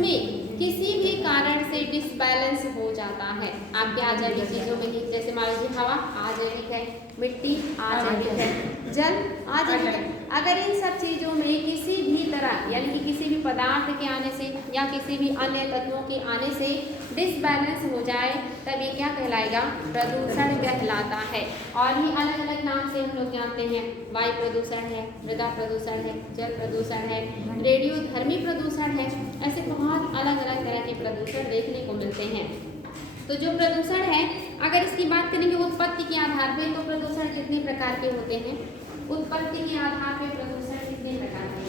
उसमें किसी भी कारण से डिसबैलेंस हो जाता है, आपके अजैविक चीजों में ही, जैसे मान लीजिए हवा अजैविक है, मिट्टी अजैविक है, जल अजैविक है। अगर इन सब चीजों में किसी भी तरह यानी कि किसी भी पदार्थ के आने से या किसी भी अन्य तत्वों के आने से डिसबैलेंस हो जाए तब ये क्या कहलाएगा? प्रदूषण कहलाता है। और भी अलग अलग नाम से हम लोग जानते हैं, वायु प्रदूषण है, मृदा प्रदूषण है, जल प्रदूषण है, रेडियोधर्मी प्रदूषण है, ऐसे बहुत अलग अलग तरह के प्रदूषण देखने को मिलते हैं। तो जो प्रदूषण है, अगर इसकी बात करेंगे उत्पत्ति के आधार पे, तो प्रदूषण कितने प्रकार के होते हैं? उत्पत्ति के आधार पे प्रदूषण कितने प्रकार के?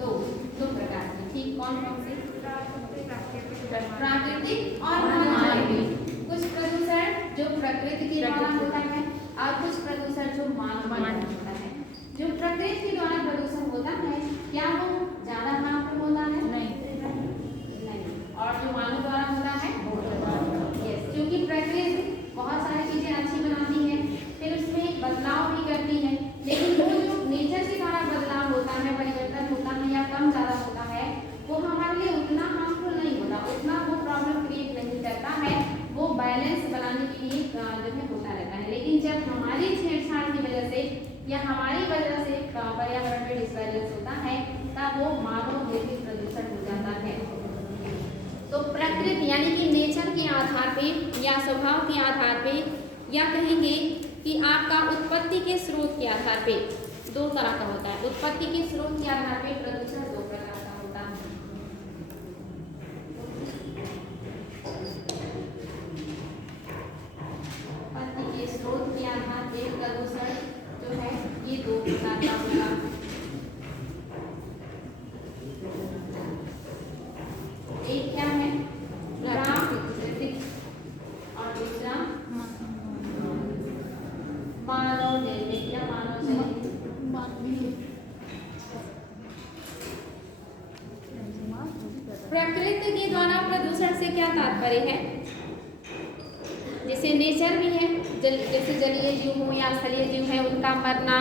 दो प्रकार के। ठीक, कौन कौन से? प्राकृतिक और मानव। कुछ प्रदूषण जो प्रकृति के द्वारा होता है और कुछ प्रदूषण जो मानव होता है। जो प्रकृति के द्वारा प्रदूषण होता है, क्या वो ज्यादा हार्मफुल होता है? नहीं। और जो मानव द्वारा होता है, यस, क्योंकि प्रकृति बहुत सारी चीजें अच्छी बनाती है, फिर उसमें बदलाव भी करती है, लेकिन वो जो नेचर के द्वारा बदलाव होता है, परिवर्तन होता है या कम ज्यादा होता है, वो हमारे लिए उतना हार्मफुल नहीं होता, उतना वो प्रॉब्लम क्रिएट नहीं करता है, वो बैलेंस बनाने के लिए जो है होता रहता है। लेकिन जब हमारी छेड़छाड़ की वजह से या हमारी वजह से पर्यावरण में डिसबैलेंस होता है, तब वो मानव निर्मित प्रदूषण हो जाता है। तो प्रकृति यानी कि नेचर के आधार पे या स्वभाव के आधार पे, या कहेंगे कि आपका उत्पत्ति के स्रोत के आधार पे दो तरह का होता है। उत्पत्ति के स्रोत के आधार पे प्रदूषण दो प्रकार का होता है। उत्पत्ति के स्रोत के आधार पे प्रदूषण जो है ये दो प्रकार का होगा। एक क्या है? प्राकृतिक और दूसरा मानव निर्मित या मानव जनित। प्रकृति के द्वारा प्रदूषण से क्या तात्पर्य है? जैसे नेचर भी है, जैसे जलीय जीव हो या स्थलीय जीव है, उनका मरना,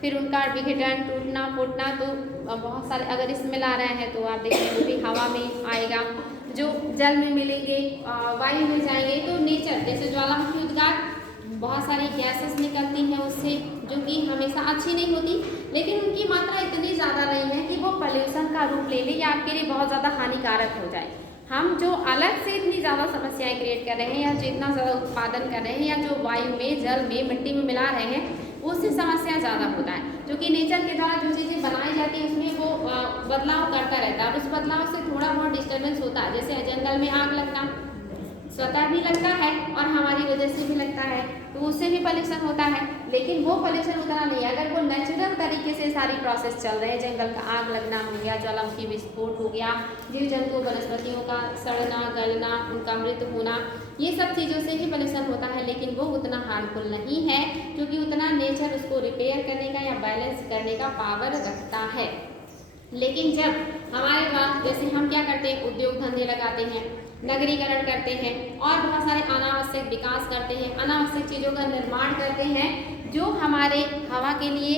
फिर उनका विघटन, टूटना फूटना, तो बहुत सारे, अगर इसमें ला रहे हैं तो आप देखेंगे वो भी हवा में आएगा, जो जल में मिलेंगे, वायु में जाएंगे। तो नेचर जैसे ज्वालामुखी उद्गार, बहुत सारी गैसेस निकलती हैं उससे, जो कि हमेशा अच्छी नहीं होती, लेकिन उनकी मात्रा इतनी ज़्यादा नहीं है कि वो पॉल्यूशन का रूप ले ले या आपके लिए बहुत ज़्यादा हानिकारक हो जाए। हम जो अलग से इतनी ज़्यादा समस्याएं क्रिएट कर रहे हैं या जो इतना ज़्यादा उत्पादन कर रहे हैं या जो वायु में, जल में, मिट्टी में मिला रहे हैं, उससे समस्या ज़्यादा होता है। क्योंकि नेचर के द्वारा जो चीज़ें बनाई जाती हैं उसमें वो बदलाव करता रहता है और उस बदलाव से थोड़ा बहुत डिस्टर्बेंस होता है। जैसे जंगल में आग लगना स्वतः भी लगता है और हमारी वजह से भी लगता है, तो उससे भी पॉल्यूशन होता है, लेकिन वो पॉल्यूशन उतना नहीं है अगर वो नेचुरल तरीके से सारी प्रोसेस चल रहे हैं। जंगल का आग लगना हो गया, ज्वालामुखी विस्फोट हो गया, जीव जंतु वनस्पतियों का सड़ना गलना, उनका मृत्यु होना, ये सब चीज़ों से ही पॉल्यूशन होता है, लेकिन वो उतना हार्मफुल नहीं है क्योंकि उतना नेचर उसको रिपेयर करने का या बैलेंस करने का पावर रखता है। लेकिन जब हमारे पास, जैसे हम क्या करते हैं, उद्योग धंधे लगाते हैं, नगरीकरण करते हैं और बहुत सारे अनावश्यक विकास करते हैं, अनावश्यक चीज़ों का निर्माण करते हैं, जो हमारे हवा के लिए,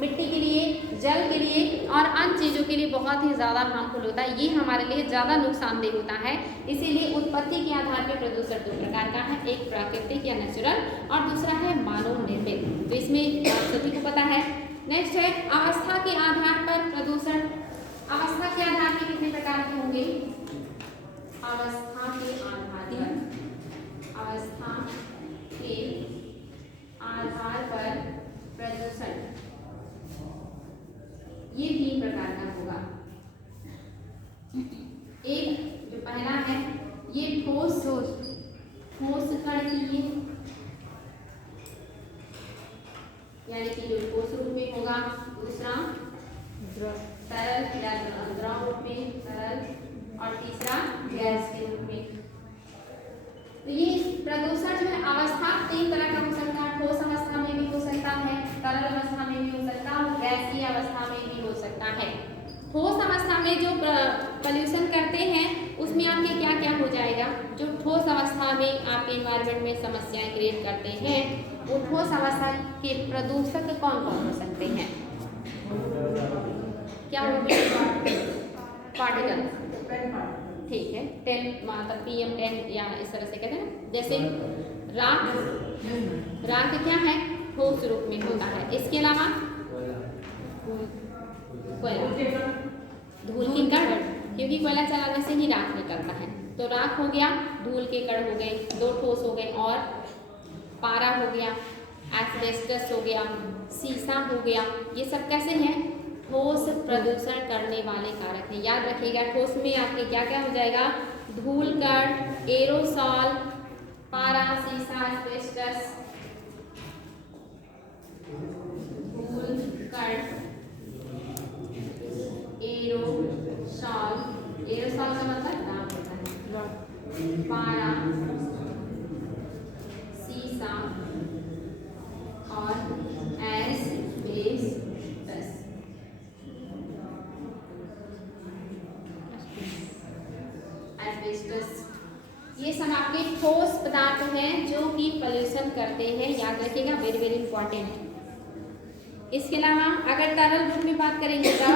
मिट्टी के लिए, जल के लिए और अन्य चीज़ों के लिए बहुत ही ज़्यादा हार्मफुल होता है, ये हमारे लिए ज़्यादा नुकसानदेह होता है। इसीलिए उत्पत्ति के आधार पर प्रदूषण दो प्रकार का है, एक प्राकृतिक या नेचुरल और दूसरा है मानव निर्मित। तो इसमें आप सभी को पता है। नेक्स्ट है अवस्था के आधार पर प्रदूषण। अवस्था के आधार पर कितने प्रकार के होंगे? अवस्था के आधार पर, अवस्था के आधार पर प्रदूषण ये 3 प्रकार का होगा। एक जो पहला है ये ठोस कणकीय, यानी कि जो ठोस रूप में होगा। दूसरा तरल या द्रव रूप में, तरल, और तीसरा गैस के रूप में। तो ये प्रदूषण जो है अवस्था 3 तरह का हो सकता है, ठोस अवस्था में भी हो सकता है, तरल अवस्था में भी हो सकता है और गैसीय अवस्था में भी हो सकता है। ठोस अवस्था में जो पॉल्यूशन करते हैं उसमें आपके क्या क्या हो जाएगा? जो ठोस अवस्था में आपके एनवायरनमेंट में समस्याएं क्रिएट करते हैं, वो ठोस अवस्था के प्रदूषक कौन कौन हो सकते हैं? क्या होंगे? पार्टिकल, ठीक है, 10 मतलब PM10 या इस तरह से कहते हैं ना। जैसे राख, राख क्या है, ठोस रूप में होता है। इसके अलावा कोयला, धूल की कण, क्योंकि कोयला जलाने से ही राख निकलता है। तो राख हो गया, धूल के कण हो गए, 2 ठोस हो गए, और पारा हो गया, एस्बेस्टस हो गया, सीसा हो गया। ये सब कैसे हैं, ठोस प्रदूषण करने वाले कारक हैं। याद रखिएगा, ठोस में आपके क्या क्या हो जाएगा, धूल कण, एरोसॉल, पारा, सीसा, एस्बेस्टस, धूल कण, एरोसॉल, एरोसॉल का मतलब राख होता है, पारा, सीसा और एस्बेस्टस। एस्बेस्टस ये सब आपके ठोस पदार्थ हैं जो कि पॉल्यूशन करते हैं। याद रखिएगा, वेरी वेरी इंपॉर्टेंट। इसके अलावा अगर तरल रूप में बात करेंगे तो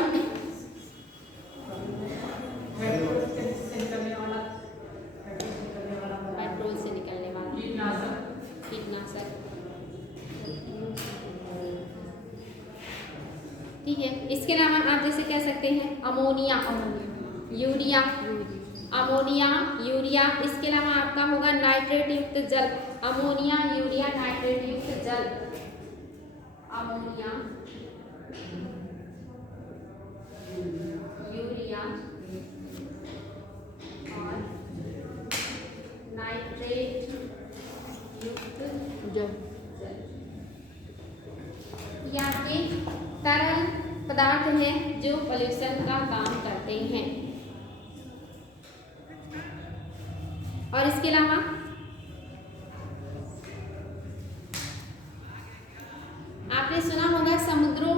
पेट्रोल से निकलने वाला कीटनाशक, ठीक है। इसके अलावा आप जैसे कह सकते हैं अमोनिया, यूरिया, अमोनिया, यूरिया। इसके अलावा आपका होगा नाइट्रेट युक्त जल, अमोनिया, यूरिया, नाइट्रेट युक्त जल, अमोनिया, यूरिया और नाइट्रेट युक्त जल। ये आपके तरल पदार्थ हैं जो पॉल्यूशन का काम करते हैं। और इसके अलावा आपने सुना होगा समुद्रों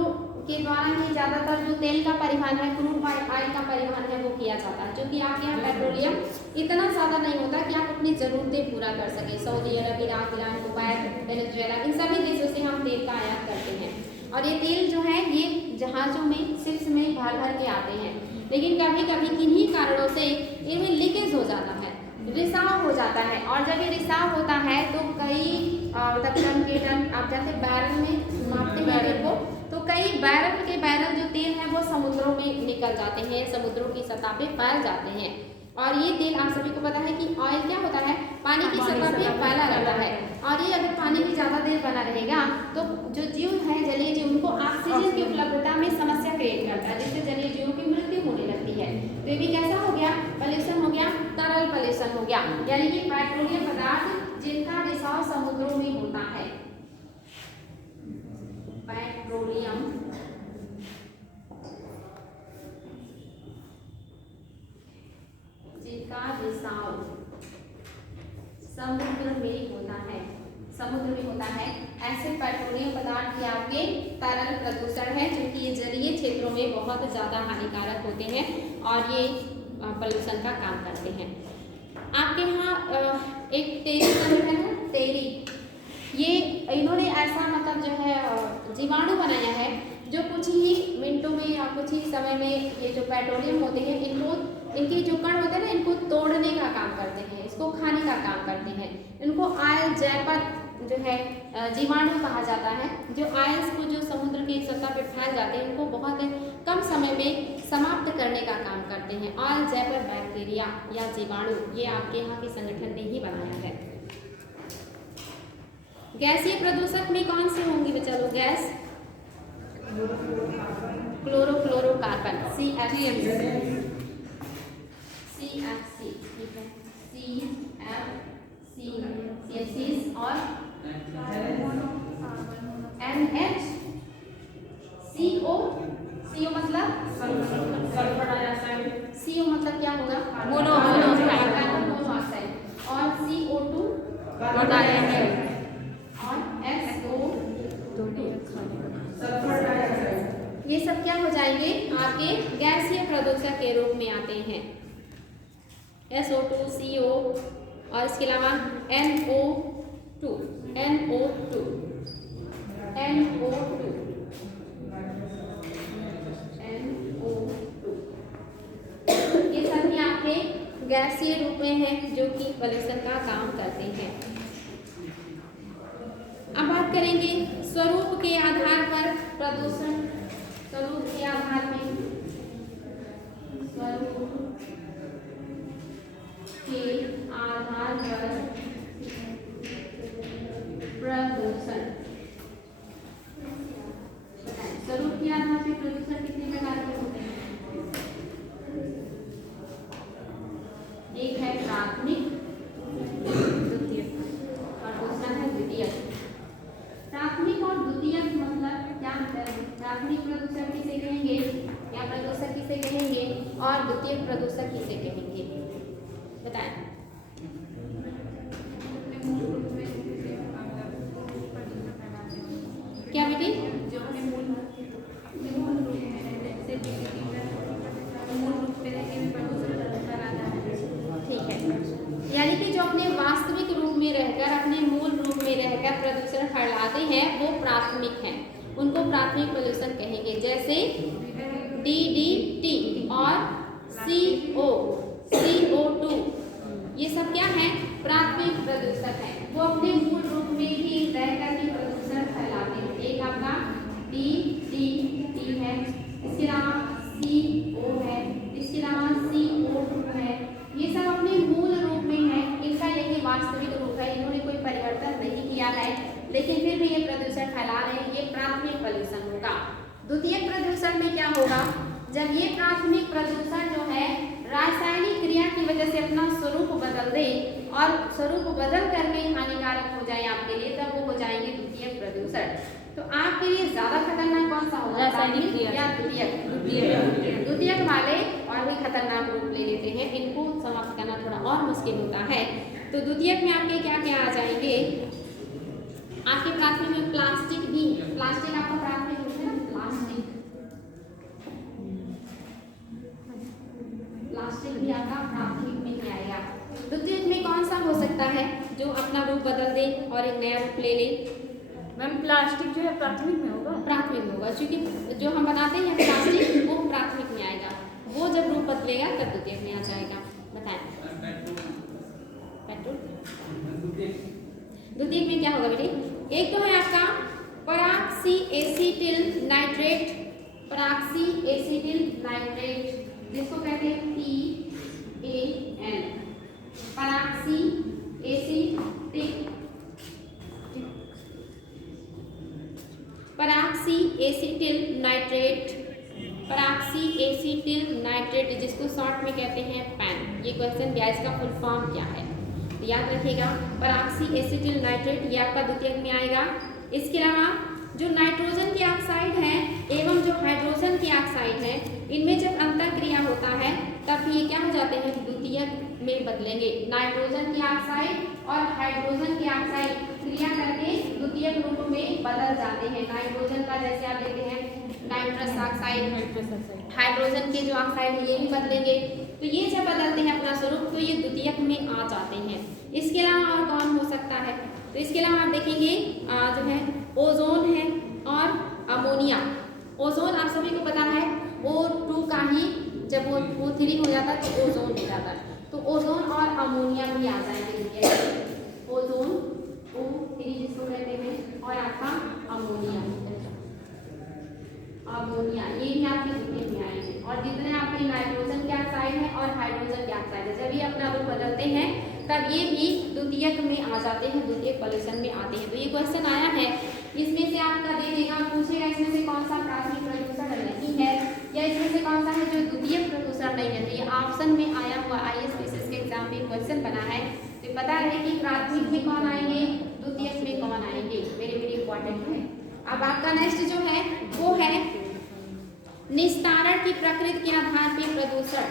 के द्वारा ही ज्यादातर जो तेल का परिवहन है, क्रूड ऑयल का परिवहन है, वो किया जाता है। क्योंकि आपके यहाँ पेट्रोलियम इतना ज़्यादा नहीं होता कि आप अपनी ज़रूरतें पूरा कर सकें। सऊदी अरब, इराक, ईरान, कुवैत, वेनेजुएला, इन सभी देशों से हम तेल का आयात करते हैं। और ये तेल जो है ये जहाज़ों में, शिप्स में भर भर के आते हैं। लेकिन कभी कभी किन्हीं कारणों से इनमें लीकेज हो जाता है, रिसाव हो जाता है। और जब ये रिसाव होता है तो कई मतलब टन के टन, आप जैसे बैरल में मापते हैं तेल को, तो कई बैरल के बैरल जो तेल है वो समुद्रों में निकल जाते हैं, समुद्रों की सतह पे फैल जाते हैं। और ये तेल आप सभी को पता है कि ऑयल क्या होता है, पानी की सतह पे फैला रहता है। और ये अगर पानी में ज़्यादा देर बना रहेगा तो जो जीव है, जलीय जीव, उनको ऑक्सीजन की उपलब्धता में समस्या क्रिएट करता है, जिससे जलीय जीवों की मृत्यु होने लगती है। तो ये भी कैसा हो गया, पॉल्यूशन हो गया, तरल पॉल्यूशन हो गया। यानी कि पेट्रोलियम पदार्थ जिनका रिसाव समुद्रों में होता है, पेट्रोलियम जिनका रिसाव समुद्र में होता है, समुद्र में होता है, ऐसे पेट्रोलियम पदार्थ के आपके तरल प्रदूषण है, जो कि ये जलीय क्षेत्रों में बहुत ज़्यादा हानिकारक होते हैं और ये पॉल्यूशन का काम करते हैं। आपके यहाँ एक तेरी संगठन है, तेरी, ये इन्होंने ऐसा मतलब जो है जीवाणु बनाया है जो कुछ ही मिनटों में या कुछ ही समय में ये जो पेट्रोलियम होते हैं इनको, इनके जो कण होते हैं ना, इनको तोड़ने का काम करते हैं, इसको खाने का काम करते हैं। इनको आयल जैपत जो है जीवाणु कहा जाता है, जो आयल्स को जो समुद्र की सतह पे फैल जाते हैं इनको बहुत कम समय में समाप्त करने का काम करते हैं। ऑयल जैपर बैक्टीरिया या जीवाणु, ये आपके यहाँ के संगठन ने ही बनाया है। गैसीय प्रदूषक में कौन से होंगे बच्चा लोग, गैस, क्लोरोफ्लोरोकार्बन, CFC, ठीक है, CFC और NHCO, CO मतलब सल्फर डाइऑक्साइड, CO मतलब क्या होगा, मोनोऑक्साइड, और CO2 कार्बन डाइऑक्साइड, और SO2 सल्फर डाइऑक्साइड। ये सब क्या हो जाएंगे, आपके गैसीय प्रदूषक के रूप में आते हैं। SO2, CO और इसके अलावा NO2, ये सब भी आपके गैसीय रूप में हैं जो कि पॉल्यूशन का काम करते हैं। अब बात करेंगे स्वरूप के आधार पर प्रदूषण। स्वरूप के आधार में, स्वरूप के आधार पर प्रदूषण। स्वरूप के आधार पर प्रदूषण कितने प्रकार के होते हैं? एक है प्राथमिक, द्वितीयक और दूसरा है द्वितीयक। प्राथमिक और द्वितीयक मतलब क्या अंतर है? प्राथमिक प्रदूषण किसे कहेंगे या प्रदूषक किसे कहेंगे और द्वितीयक प्रदूषक किसे कहेंगे, बताएं। क्या बेटी? जो अपने मूल रूप में रहते ठीक है, यानी कि जो अपने वास्तविक रूप में रहकर, अपने मूल रूप में रहकर प्रदूषण फैलाते हैं वो प्राथमिक हैं, उनको प्राथमिक प्रदूषण कहेंगे। जैसे DDT और CO2 ये सब क्या है? प्राथमिक प्रदूषक है, वो अपने मूल रूप में ही रहकर भी प्रदूषण फैलाते हैं। एक आपका DDT है, इसके अलावा CO है, इसके अलावा CO2 है, ये सब अपने मूल रूप में है, इनका यही वास्तविक रूप है, इन्होंने कोई परिवर्तन नहीं किया है, लेकिन फिर भी ये प्रदूषण फैला रहे हैं, ये प्राथमिक प्रदूषण होगा। द्वितीयक प्रदूषण में क्या होगा? जब ये प्राथमिक प्रदूषण जो है रासायनिक क्रिया की वजह से अपना स्वरूप बदल दे और स्वरूप बदल करके हानिकारक हो जाए आपके लिए, तब वो हो जाएंगे द्वितीयक प्रदूषण। तो आपके लिए ज्यादा खतरनाक कौन सा होगा? रासायनिक या द्वितीयक? द्वितीयक वाले और भी खतरनाक रूप ले लेते हैं, इनको समाप्त करना थोड़ा और मुश्किल होता है। तो द्वितीयक में आपके क्या क्या आ जाएंगे? आपके प्राथमिक में प्लास्टिक भी, प्लास्टिक आपका प्राथमिक रूप है ना, प्लास्टिक भी आपका प्राथमिक में ही आएगा। द्वितीयक में कौन सा हो सकता है जो अपना रूप बदल दे और एक नया रूप ले ले? मैम प्लास्टिक जो है प्राथमिक में होगा। प्राथमिक में होगा, क्योंकि जो हम बनाते हैं प्लास्टिक वो प्राथमिक में आएगा, वो जब रूप बदलेगा तब द्वितीयक में आ जाएगा। बताएं। पेट्रोल द्वितीयक में क्या होगा बेटी? एक तो है आपका peroxy acetyl nitrate, peroxy acetyl nitrate जिसको कहते हैं PAN, peroxy acetyl, peroxy acetyl nitrate, peroxy acetyl nitrate जिसको शॉर्ट में कहते हैं PAN। ये क्वेश्चन गया, इसका फुल फॉर्म क्या है तो याद रखिएगा, पराक्सी एसीटिल नाइट्रेट ये आपका द्वितीयक में आएगा। इसके अलावा जो नाइट्रोजन की ऑक्साइड है एवं जो हाइड्रोजन की ऑक्साइड है, इनमें जब अंतर क्रिया होता है तब ये क्या हो जाते हैं? द्वितीयक में बदलेंगे। नाइट्रोजन की ऑक्साइड और हाइड्रोजन की ऑक्साइड क्रिया करके द्वितीयक रूप में बदल जाते हैं। नाइट्रोजन का जैसे आप देखते हैं नाइट्रस ऑक्साइड, हाइड्रोजन के जो ऑक्साइड है ये भी बदलेंगे, तो ये जब बदलते हैं अपना स्वरूप तो ये द्वितीयक में आ जाते हैं। इसके अलावा और कौन हो सकता है? तो इसके अलावा आप देखेंगे जो है ओजोन है और अमोनिया। ओजोन आप सभी को पता है O2 का ही जब वो O3 हो जाता है तो ओजोन हो जाता है, तो ओजोन और अमोनिया भी आ जाएंगे। ओजोन O3 जिसको कहते हैं और आपका अमोनिया, अमोनिया ये भी आपके द्वितीयक में आएंगे। और जितने आपके नाइट्रोजन के ऑक्साइड है और हाइड्रोजन के ऑक्साइड है, जब ये अपना रूप बदलते हैं तब ये भी द्वितीयक में आ जाते हैं, द्वितीयक पॉल्यूशन में आते हैं। तो ये क्वेश्चन आया है, इसमें से आपका दे देगा, पूछेगा इसमें से कौन सा प्राथमिक प्रदूषण नहीं है या इसमें से कौन सा है जो द्वितीयक प्रदूषण नहीं है। तो ये ऑप्शन में आया हुआ IAS PCS के एग्जाम में क्वेश्चन बना है, तो पता रहे कि प्राथमिक में कौन आएंगे, द्वितीयक में कौन आएंगे, वेरी इंपॉर्टेंट है। अब आपका नेक्स्ट जो है वो है निस्तारण की प्रकृति के आधार पर प्रदूषण।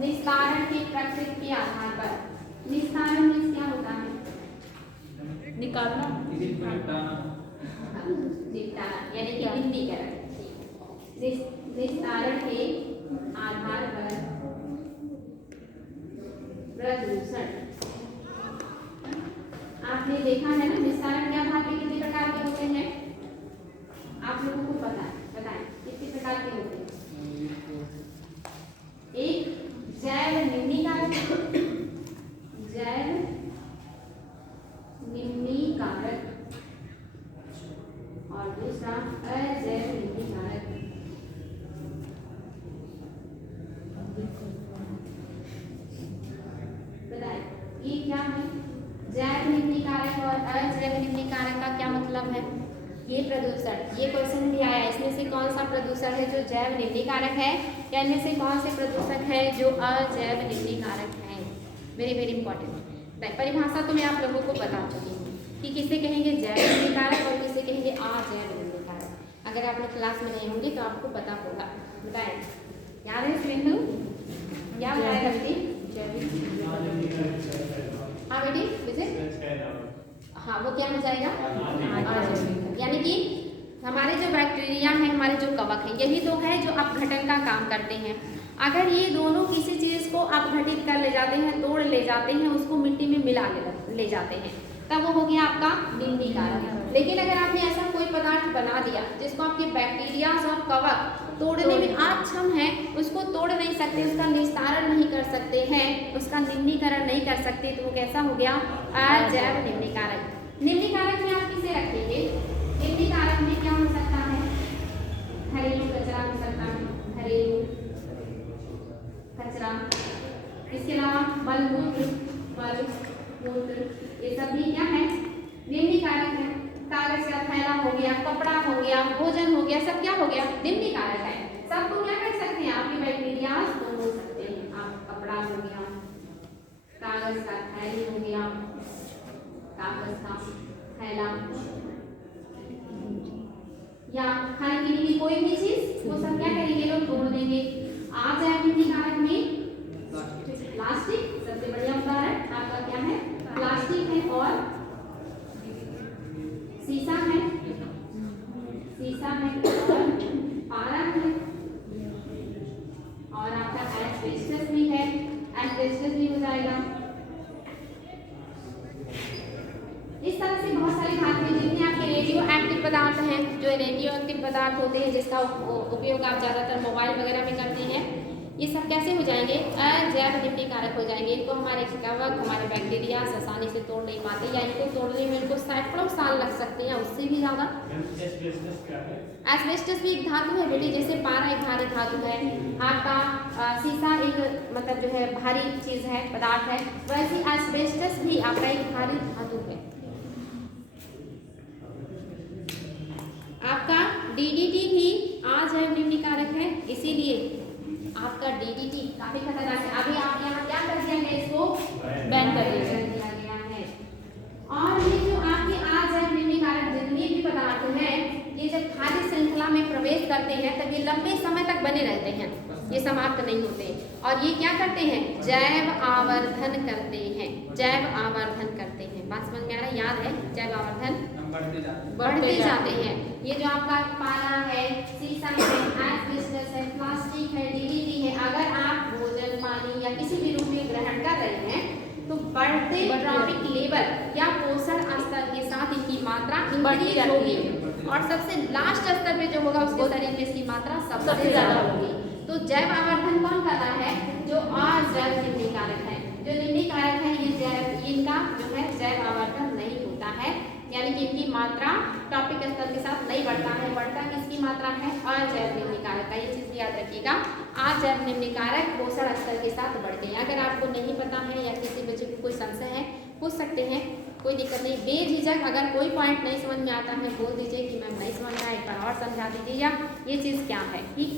निस्तारण की प्रकृति के आधार पर, निस्तारण मीन्स क्या होता है? निकालना, निपटाना यानी कि निंदीकरण। निस्तारण के आधार पर प्रदूषण आपने देखा है ना, निस्तारण के आधार पर कितने प्रकार के होते हैं आप लोगों को पता है? बताएं कितने प्रकार के होते हैं? एक जैव निम्नीकरण, और दूसरा अजैव निम्नी कारक। बताइए ये क्या है? जैव निम्नी कारक और अजैव निम्नी कारक का क्या मतलब है? ये प्रदूषण, ये क्वेश्चन भी आया, इसमें से कौन सा प्रदूषण है जो जैव निम्नी कारक है या इनमें से कौन से प्रदूषक है जो अजैव निम्नी कारक है? Very very important. परिभाषा तो मैं आप लोगों को बता चुकी हूँ कि किसे कहेंगे जैव निम्नी कारक और किसे कहेंगे अजैव निम्नी कारक। अगर आप लोग क्लास में नहीं होंगे तो आपको पता होगा। बताएं, याद है सिंधु? क्या बताया करती? हाँ बेटी विजय, हाँ वो क्या हो जाएगा? यानी कि हमारे जो बैक्टीरिया हैं, हमारे जो कवक हैं, यही तो है जो अपघटन का काम करते हैं। अगर ये दोनों किसी चीज़ को अपघटित कर ले जाते हैं, तोड़ ले जाते हैं, उसको मिट्टी में मिला ले जाते हैं, तब वो हो गया आपका निम्नी कारक। लेकिन अगर आपने ऐसा कोई पदार्थ बना दिया जिसको आपके बैक्टीरिया और कवक तोड़ने में अक्षम है, उसको तोड़ नहीं सकते, उसका निस्तारण नहीं कर सकते हैं, उसका निम्नीकरण नहीं कर सकते, तो वो कैसा हो गया? अजैव निम्नी कारक। निम्नी कारक में आप किसे रखेंगे? निम्नी कारक में क्या हो सकता है? घरेलू कचरा हो सकता है, घरेलू कचरा। इसके अलावा मलमूत्र, ये सब भी क्या है? निम्नी कारक है। कागज का थैला हो गया, कपड़ा हो गया, भोजन हो गया, सब क्या हो गया? निम्नी कारक है। सबको क्या कर सकते हैं? आपके बैक्टीरिया तोड़ सकते हैं। आप कपड़ा हो गया, कागज का थैली हो गया, कागज का थैला या खाने पीने की कोई भी चीज, वो सब क्या करेंगे? लोग तोड़ देंगे। अजैव निम्नी कारक में प्लास्टिक सबसे बढ़िया उदाहरण आपका क्या है? प्लास्टिक है और शीशा है, शीशा है और पारा है और आपका एस्बेस्टस भी है, एस्बेस्टस भी हो जाएगा। इस तरह से बहुत सारे धातु जितने आपके रेडियो एक्टिव पदार्थ हैं, जो रेडियो एक्टिव पदार्थ होते हैं जिसका उपयोग आप ज़्यादातर मोबाइल वगैरह में करते हैं, ये सब कैसे हो जाएंगे? अजैव निम्नी कारक हो जाएंगे। इनको हमारे कवक, हमारे बैक्टीरिया आसानी से तोड़ नहीं पाते, या इनको तोड़ने में इनको सैकड़ों साल लग सकते हैं, उससे भी ज़्यादा। एस्बेस्टस भी एक धातु है बेटी, जैसे पारा एक भारी धातु है, आपका शीशा एक मतलब जो है भारी चीज़ है, पदार्थ है, वैसे एस्बेस्टस भी आपका एक भारी धातु है। आपका डीडीटी भी अजैव निम्नी कारक है, इसीलिए आपका डीडीटी काफी खतरनाक है। अभी आप यहाँ क्या कर दिया है? इसको बैन कर दिया गया है। और ये जो आपके अजैव निम्नी कारक जितने भी पदार्थ हैं, ये जब खाद्य श्रृंखला में प्रवेश करते हैं तब ये लंबे समय तक बने रहते हैं, ये समाप्त नहीं होते। और ये क्या करते हैं? जैव आवर्धन करते हैं, जैव आवर्धन करते हैं। बात समझ में आ रहा है? याद है? जैव आवर्धन बढ़ते जाते हैं। ये जो आपका पारा है, शीशा है, एस्बेस्टस है, प्लास्टिक है, डीडीटी है, अगर आप भोजन, पानी या किसी भी रूप में ग्रहण कर रहे हैं तो बढ़ते ट्रॉपिक लेवल या पोषण स्तर के साथ इनकी मात्रा इंक्रीज होगी, और सबसे लास्ट स्तर पे जो होगा उसके शरीर में इसकी मात्रा सबसे ज्यादा होगी। तो जैव आवर्धन कौन कर रहा है? जो अजैव निम्नी कारक है। जो निम्नी कारक है ये जैव, इनका जो है जैव आवर्धन नहीं होता है, यानी कि इनकी मात्रा टॉपिक स्तर के साथ नहीं बढ़ता है। बढ़ता किसकी मात्रा है? अजैव निम्नी कारक का। ये चीज याद रखिएगा, अजैव निम्नी कारक पोषण स्तर के साथ बढ़ते हैं। अगर आपको नहीं पता है या किसी बच्चे को कोई संशय है, पूछ सकते हैं, कोई दिक्कत नहीं। बेझिझक अगर कोई पॉइंट नहीं समझ में आता है बोल दीजिए कि मैम नहीं समझ में आया, एक बार और समझा दीजिए, या ये चीज़ क्या है। ठीक,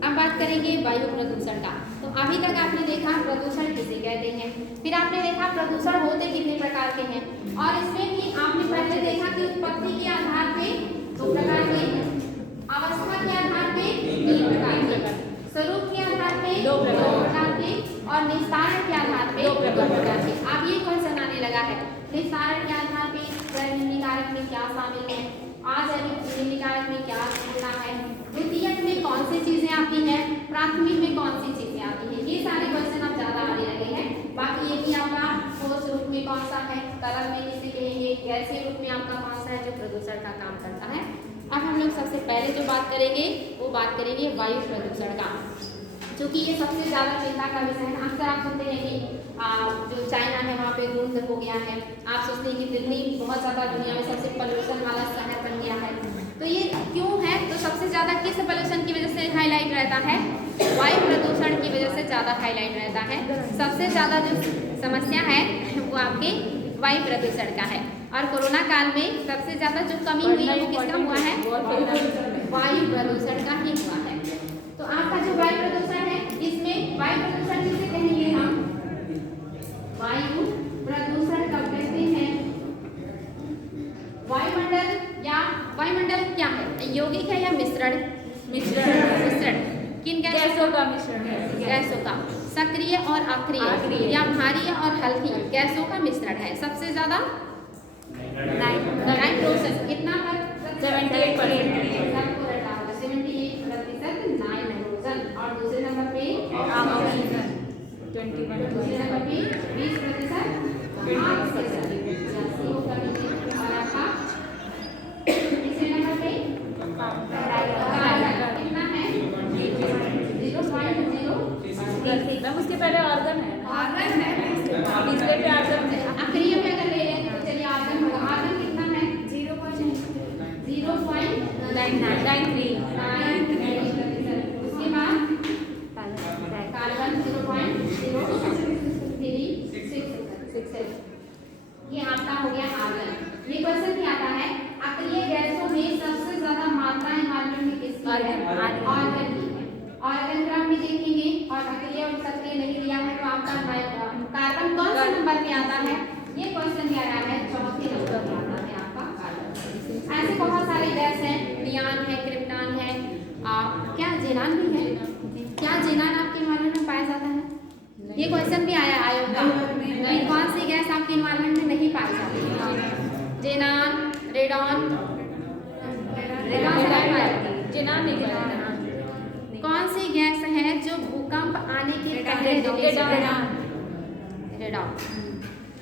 अब बात करेंगे वायु प्रदूषण का। तो अभी तक आपने देखा प्रदूषण किसे कहते हैं, फिर आपने देखा प्रदूषण होते कितने प्रकार के हैं, और इसमें भी आपने पहले देखा कि उत्पत्ति के आधार पे 2 प्रकार के, अवस्था के आधार पे 3 प्रकार के, स्वरूप के आधार पे 2 प्रकार के, और निस्तारण के आधार पे 2 प्रकार के। अब ये क्वेश्चन आने लगा है, निस्तारण के आधार पे जैव निम्नी कारक में क्या शामिल है, अजैविक निम्नी कारक में क्या होता है, द्वितीयक में कौन सी चीजें आती हैं, प्राथमिक में कौन सी चीजें आती हैं। ये सारे क्वेश्चन आप ज्यादा आने लगे हैं। बाकी ये भी आपका ठोस रूप में कौन सा है, तरल में किसे कहेंगे, गैसीय रूप में आपका कौन सा है जो प्रदूषण का काम करता है। अब हम लोग सबसे पहले जो बात करेंगे वो बात करेंगे वायु प्रदूषण का, क्योंकि ये सबसे ज्यादा चिंता का विषय है। अक्सर आप सुनते हैं कि जो चाइना है वहाँ पे धुंध हो गया है। आप सोचते हैं कि दिल्ली बहुत ज़्यादा दुनिया में सबसे पोल्यूशन वाला शहर बन गया है, तो ये क्यों है? तो सबसे ज़्यादा किस पोल्यूशन की वजह से हाईलाइट रहता है? वायु प्रदूषण की वजह से ज़्यादा हाईलाइट रहता है। सबसे ज़्यादा जो समस्या है वो आपके वायु प्रदूषण का है। और कोरोना काल में सबसे ज़्यादा जो कमी हुई है वो किसका हुआ है? वायु प्रदूषण का ही हुआ है। तो आपका जो वायु प्रदूषण है, इसमें वायु प्रदूषण किसे कहेंगे हम? वायु प्रदूषण कब कहते हैं? वायुमंडल या वायुमंडल क्या है? यौगिक है या मिश्रण? मिश्रण किन गैसों का मिश्रण है। गैसों का, सक्रिय और अक्रिय या भारी और हल्की गैसों का मिश्रण है। सबसे ज्यादा नाइट्रोजन कितना पर? 78%। 78% नाइट्रोजन। और दूसरे नंबर पे ऑक्सीजन दूसरे नंबर पे 20% ऑक्सीजन। और आपका तीसरे नंबर पे कार्बन कितना है? 0.0। मैम उसके पहले ऑर्गन है। आर्गन है। तीसरे पे ऑर्गन है। अक्रिय में अगर ले लें तो चलिए आर्गन होगा। आर्गन कितना है? 0.93। उसके बाद कार्बन 0.036। ये आपका हो गया आर्गन। ये क्वेश्चन भी आता है, अक्रिय गैसों में सबसे ज्यादा मात्रा एनवायरनमेंट में किसकी है? आर्गन की है। आर्गन ग्राम में देखेंगे और अक्रिय और सक्रिय नहीं दिया है तो आपका कार्बन कौन से नंबर पे आता है? ये क्वेश्चन दिया गया है, चौथे नंबर पे आता है आपका कार्बन। ऐसे बहुत सारे गैस हैं, नियान है, क्रिप्टॉन है, क्या जेनान भी है? क्या जेनान आपके एनवायरनमेंट में पाया जाता है? ये क्वेश्चन भी आया आयोग का। नहीं, कौन सी गैस आपके एनवायरनमेंट में नहीं पाई जाती है? जेनान, रेडॉन, जेनान नहीं पाया। कौन सी गैस है जो भूकंप आने के पहले रेडॉन।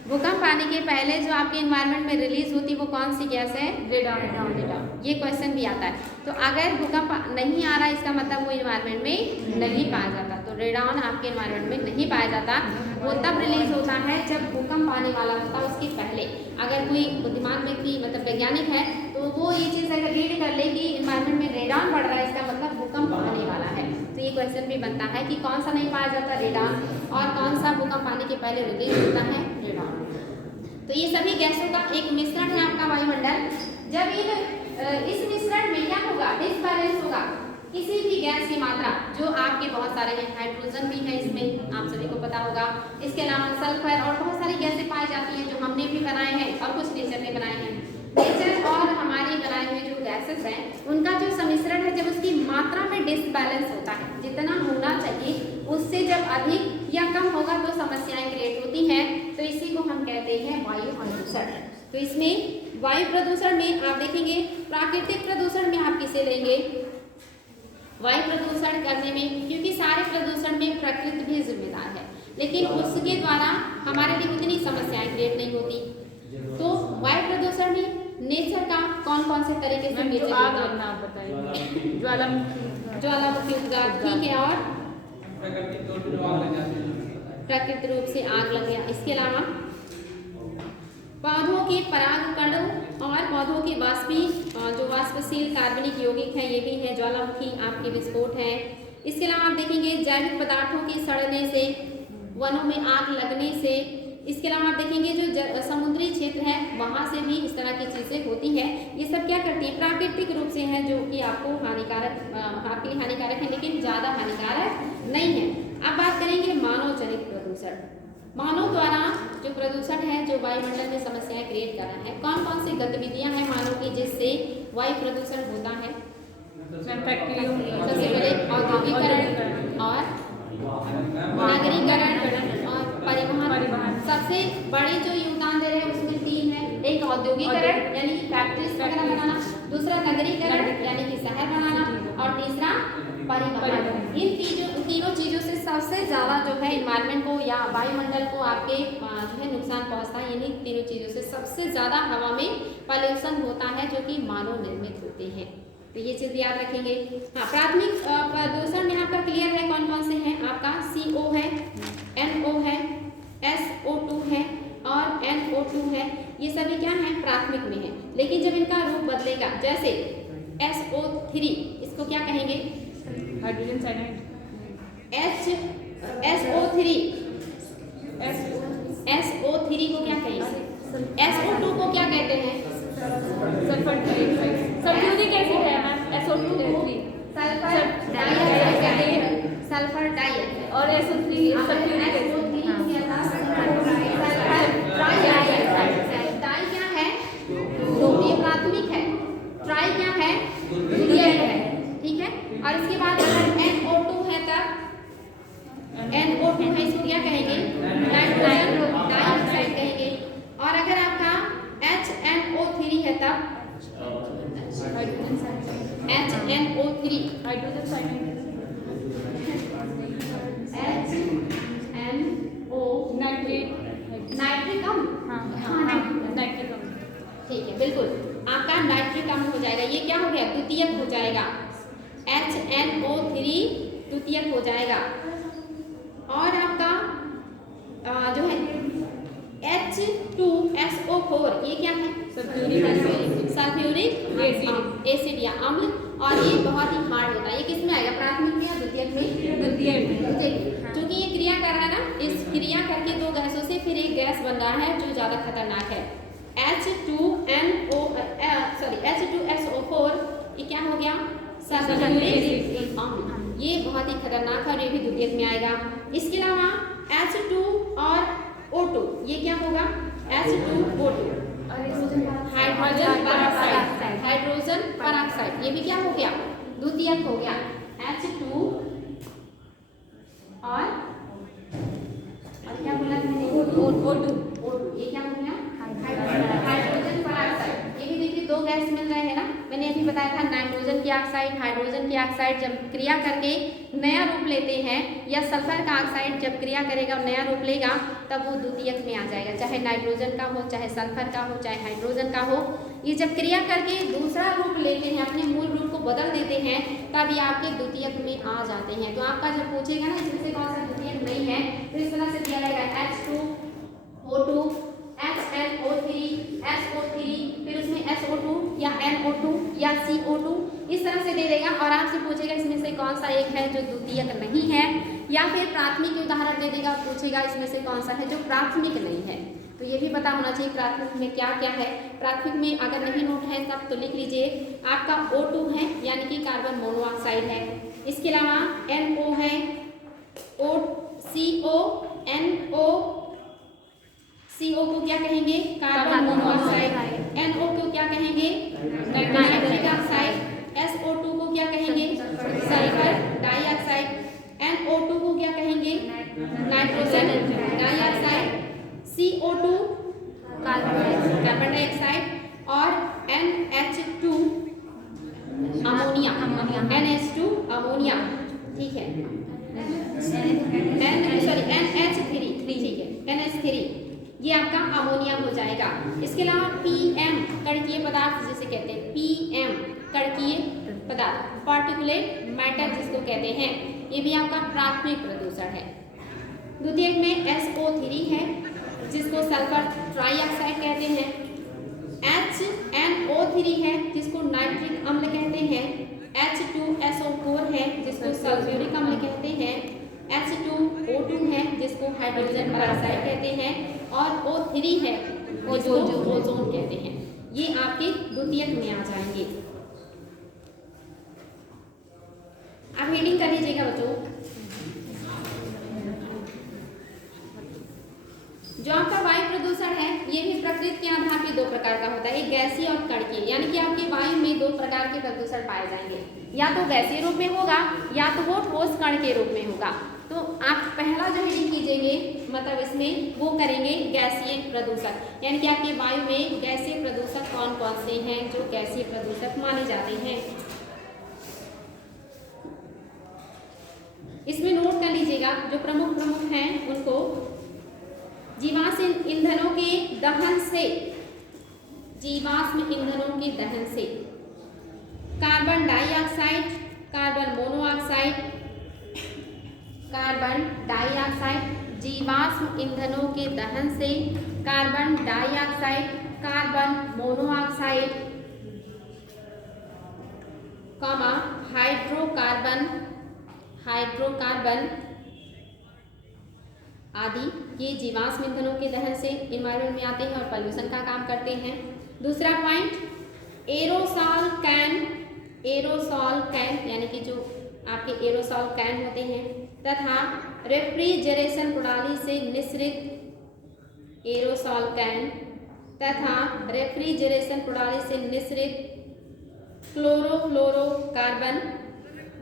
भूकंप आने के पहले जो आपके एनवायरनमेंट में रिलीज होती है वो कौन सी गैस है? रेडॉन। ये क्वेश्चन भी आता है। तो अगर भूकंप नहीं आ रहा इसका मतलब वो एनवायरनमेंट में नहीं पाया जाता। तो रेडॉन आपके एनवायरनमेंट में नहीं पाया जाता। वो तब रिलीज होता है जब भूकंप आने वाला होता है, उसके पहले। अगर कोई बुद्धिमान व्यक्ति मतलब वैज्ञानिक है तो वो ये चीज़ अगर रीड कर ले कि एनवायरनमेंट में रेडॉन बढ़ रहा है इसका मतलब भूकंप आने वाला है। तो ये क्वेश्चन भी बनता है कि कौन सा नहीं पाया जाता? रेडॉन। और कौन सा भूकंप आने के पहले रिलीज होता है? रेडॉन। तो ये सभी गैसों का एक मिश्रण है आपका वायुमंडल। जब इस मिश्रण में क्या होगा? डिसबैलेंस होगा। किसी भी गैस की मात्रा, जो आपके बहुत सारे हैं, हाइड्रोजन भी है इसमें, आप सभी को पता होगा। इसके अलावा सल्फर और बहुत सारी गैसें पाई जाती हैं जो हमने भी बनाए हैं और कुछ नेचर ने बनाए हैं। नेचर और हमारे बनाए हुए जो गैसेस हैं उनका जो सम्मिश्रण है, जब उसकी मात्रा में डिसबैलेंस होता है, जितना होना चाहिए उससे जब अधिक या कम होगा तो समस्याएं क्रिएट होती हैं। तो इसी को हम कहते हैं वायु प्रदूषण। तो इसमें वायु प्रदूषण में आप देखेंगे, प्राकृतिक प्रदूषण में आप किसे लेंगे? वायु प्रदूषण करने में, क्योंकि सारे प्रदूषण में प्रकृति भी जिम्मेदार है, लेकिन उसके द्वारा हमारे लिए उतनी समस्याएं क्रिएट नहीं होती। तो वायु प्रदूषण में नेचर का कौन कौन से तरीके से नेचर आप बताइए। ज्वालामुखी उद्गार, ठीक है, और प्राकृतिक रूप से आग लग गया। इसके अलावा पौधों के परागकणों और पौधों के जो वाष्पशील कार्बनिक यौगिक हैं ये भी है, ज्वालामुखी आपके विस्फोट है। इसके अलावा आप देखेंगे जैविक पदार्थों के सड़ने से, वनों में आग लगने से। इसके अलावा आप देखेंगे जो समुद्री क्षेत्र है वहाँ से भी इस तरह की चीज़ें होती हैं। ये सब क्या करती हैं? प्राकृतिक रूप से हैं, जो कि आपको हानिकारक, आपके लिए हानिकारक है लेकिन ज़्यादा हानिकारक नहीं है। अब बात करेंगे मानव जनित प्रदूषण। मानव द्वारा जो प्रदूषण है, जो वायुमंडल में समस्याएं क्रिएट कर रहा है, कौन कौन सी गतिविधियां हैं मानव की जिससे वायु प्रदूषण होता है? सबसे पहले औद्योगिकरण और नगरीकरण और परिवहन। सबसे बड़े जो योगदान दे रहे हैं उसमें 3 है। एक औद्योगिकरण यानी फैक्ट्रीज वगैरह बनाना, दूसरा नगरीकरण यानी कि शहर बनाना, और तीसरा परिवहन। इन तीनों चीज़ों से सबसे ज़्यादा जो है एनवायरनमेंट को या वायुमंडल को आपके जो है नुकसान पहुंचता है। इन्हीं तीनों चीज़ों से सबसे ज़्यादा हवा में पॉल्यूशन होता है जो कि मानव निर्मित होते हैं। तो ये चीज़ याद रखेंगे। हाँ, प्राथमिक प्रदूषण में आपका क्लियर है कौन कौन से हैं? आपका CO है, NO है, SO2 है और NO2 है, ये सभी क्या है प्राथमिक में है। लेकिन जब इनका रूप बदलेगा, जैसे SO3 इसको क्या कहेंगे हाइड्रोजन साइनाइड। SO3 को क्या कहेंगे, SO2 को क्या कहते हैं, सल्फर डाइऑक्साइड। सल्फ्यूरिक एसिड है मैम SO2 सल्फर डाइऑक्साइड कहते हैं, सल्फर डाइऑक्साइड। और SO3 सल्फ्यूरिक एसिड। डाई क्या है, तो ये प्राथमिक है, ट्राई क्या है, द्वितीयक है, ठीक है। और इसके बाद अगर NO2 है तब NO2 है, इसको क्या कहेंगे, नाइट्रोजन डाइऑक्साइड कहेंगे। और अगर आपका HNO3 है तब hydrogen cyanide. HNO3 hydrogen cyanide. HNO nitric अम्ल, हाँ नाइट्रिक अम्ल। ठीक है, बिल्कुल आपका नाइट्रिक अम्ल हो जाएगा। ये क्या हो गया, द्वितीयक हो जाएगा, HNO3 द्वितीयक हो जाएगा। और आपका जो है H2SO4 ये क्या है, सल्फ्यूरिक एसिड या अम्ल। और ये बहुत ही हार्ड होता है, ये किस में आएगा, प्राथमिक में या द्वितीयक में, द्वितीयक में। क्योंकि ये क्रिया कर रहा है ना, इस क्रिया करके दो गैसों से फिर एक गैस बन रहा है जो ज्यादा खतरनाक है। H2SO4 ये क्या हो गया, सल्फ्यूरिक अम्ल, ये बहुत ही खतरनाक है और ये भी द्वितीयक में आएगा। इसके अलावा H2 और O2 ये क्या होगा, H2O2 hydrogen peroxide, hydrogen peroxide ये भी क्या हो गया, द्वितीयक हो गया। H2 और क्या बोला मैंने, O2 ये क्या हो गया, हाइड्रोजन पेरोक्साइड। ये भी देखिए दो गैस मिल रहे हैं ना, मैंने अभी बताया था नाइट्रोजन की ऑक्साइड, हाइड्रोजन की ऑक्साइड जब क्रिया करके नया रूप लेते हैं, या सल्फर का ऑक्साइड जब क्रिया करेगा नया रूप लेगा तब वो द्वितीयक में आ जाएगा, चाहे नाइट्रोजन का हो, चाहे सल्फर का हो, चाहे हाइड्रोजन का हो। ये जब क्रिया करके दूसरा रूप लेते हैं, अपने मूल रूप को बदल देते हैं, तब ये आपके द्वितीयक में आ जाते हैं। तो आपका जब पूछेगा ना इसमें से कौन सा द्वितीयक नहीं है, तो इस तरह से दिया रहेगा H2O2 HNO3 SO3, फिर उसमें SO2 या NO2 या CO2 इस तरह से दे देगा। और आपसे पूछेगा इसमें से कौन सा एक है जो द्वितीयक नहीं है, या फिर प्राथमिक के उदाहरण दे देगा और पूछेगा इसमें से कौन सा है जो प्राथमिक नहीं है। तो ये भी पता होना चाहिए प्राथमिक में क्या क्या है। प्राथमिक में अगर नहीं नोट है तब तो लिख लीजिए, आपका O2 है यानी कि कार्बन मोनोऑक्साइड है। इसके अलावा NO है, CO को क्या कहेंगे, कार्बन मोनोऑक्साइड। NO को क्या कहेंगे, नाइट्रिक ऑक्साइड। SO2 को क्या कहेंगे, सल्फर डाइऑक्साइड। NO2 को क्या कहेंगे, nitrogen dioxide. CO2 carbon dioxide. और NH2 अमोनिया, NH2 अमोनिया, ठीक है। NH3 ठीक है, NH3 ये आपका अमोनिया हो जाएगा। इसके अलावा PM कणकीय पदार्थ जिसे कहते हैं, PM कणकीय पदार्थ, पार्टिकुलेट मैटर जिसको कहते हैं, ये भी आपका प्राथमिक प्रदूषण है। द्वितीयक में SO3 है जिसको सल्फर ट्राइऑक्साइड कहते हैं। HNO3 है जिसको नाइट्रिक अम्ल कहते हैं। H2SO4 है जिसको सल्फ्यूरिक अम्ल कहते हैं। H2O2 है जिसको हाइड्रोजन पेरोक्साइड कहते हैं। और O3 है जिसको ओजोन कहते हैं। ये आपके द्वितीयक में आ जाएंगे। आप हेडिंग कर लीजिएगा बच्चों। जो आपका वायु प्रदूषण है ये भी प्रकृति के आधार पे दो प्रकार का होता है, एक गैसीय और कणकीय। यानी कि आपके वायु में दो प्रकार के प्रदूषण पाए जाएंगे, या तो गैसीय रूप में होगा या तो वो ठोस कण के रूप में होगा। तो आप पहला जो हेडिंग कीजिएंगे मतलब इसमें वो करेंगे गैसीय प्रदूषक, यानी कि आपके वायु में गैसीय प्रदूषक कौन कौन से हैं जो गैसीय प्रदूषक माने जाते हैं। इसमें नोट कर लीजिएगा जो प्रमुख हैं उनको। जीवाश्म ईंधनों के दहन से, जीवाश्म ईंधनों के दहन से carbon dioxide, carbon monoxide, carbon dioxide जीवाश्म ईंधनों के दहन से carbon dioxide, carbon monoxide, comma hydrocarbon आदि ये जीवाश्म ईंधनों के दहन से इन्वायरमेंट में आते हैं और पॉल्यूशन का काम करते हैं। दूसरा पॉइंट, एरोसॉल कैन यानी कि जो आपके एरोसॉल कैन होते हैं तथा रेफ्रिजरेशन प्रणाली से निःसृत एरोसॉल कैन तथा रेफ्रिजरेशन प्रणाली से निःसृत क्लोरोफ्लोरोकार्बन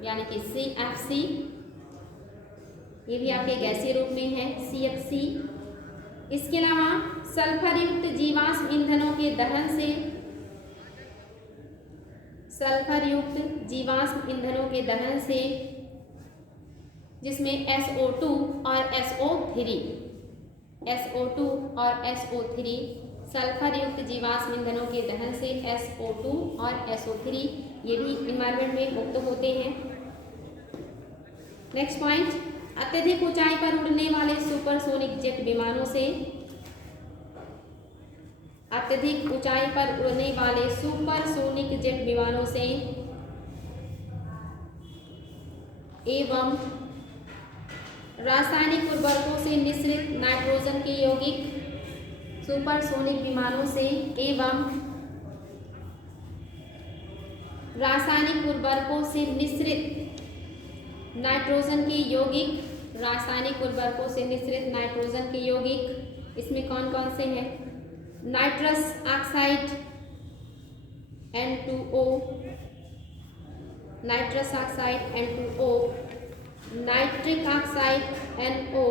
यानी कि CFC, ये भी आपके गैसीय रूप में है CFC। इसके अलावा सल्फर युक्त जीवाश्म ईंधनों के दहन से जिसमें SO2 और SO3 सल्फर युक्त जीवाश्म ईंधनों के दहन से SO2 और SO3 ये भी इन्वायरमेंट में मुक्त होते हैं। नेक्स्ट पॉइंट, अत्यधिक ऊंचाई पर उड़ने वाले सुपरसोनिक जेट विमानों से एवं रासायनिक उर्वरकों से निःसृत नाइट्रोजन के यौगिक सुपरसोनिक विमानों से एवं रासायनिक उर्वरकों से निःसृत नाइट्रोजन के यौगिक इसमें कौन कौन से हैं? Nitrous oxide N2O, nitrous oxide N2O, nitric oxide NO,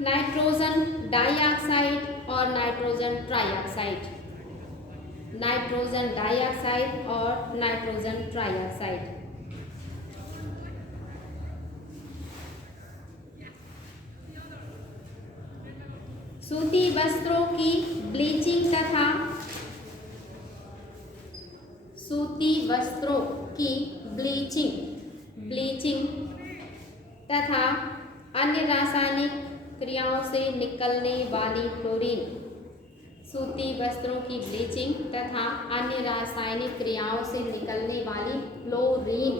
nitrogen dioxide और नाइट्रोजन ट्राइऑक्साइड। सूती वस्त्रों की ब्लीचिंग तथा अन्य रासायनिक क्रियाओं से निकलने वाली फ्लोरीन, सूती वस्त्रों की ब्लीचिंग तथा अन्य रासायनिक क्रियाओं से निकलने वाली फ्लोरीन,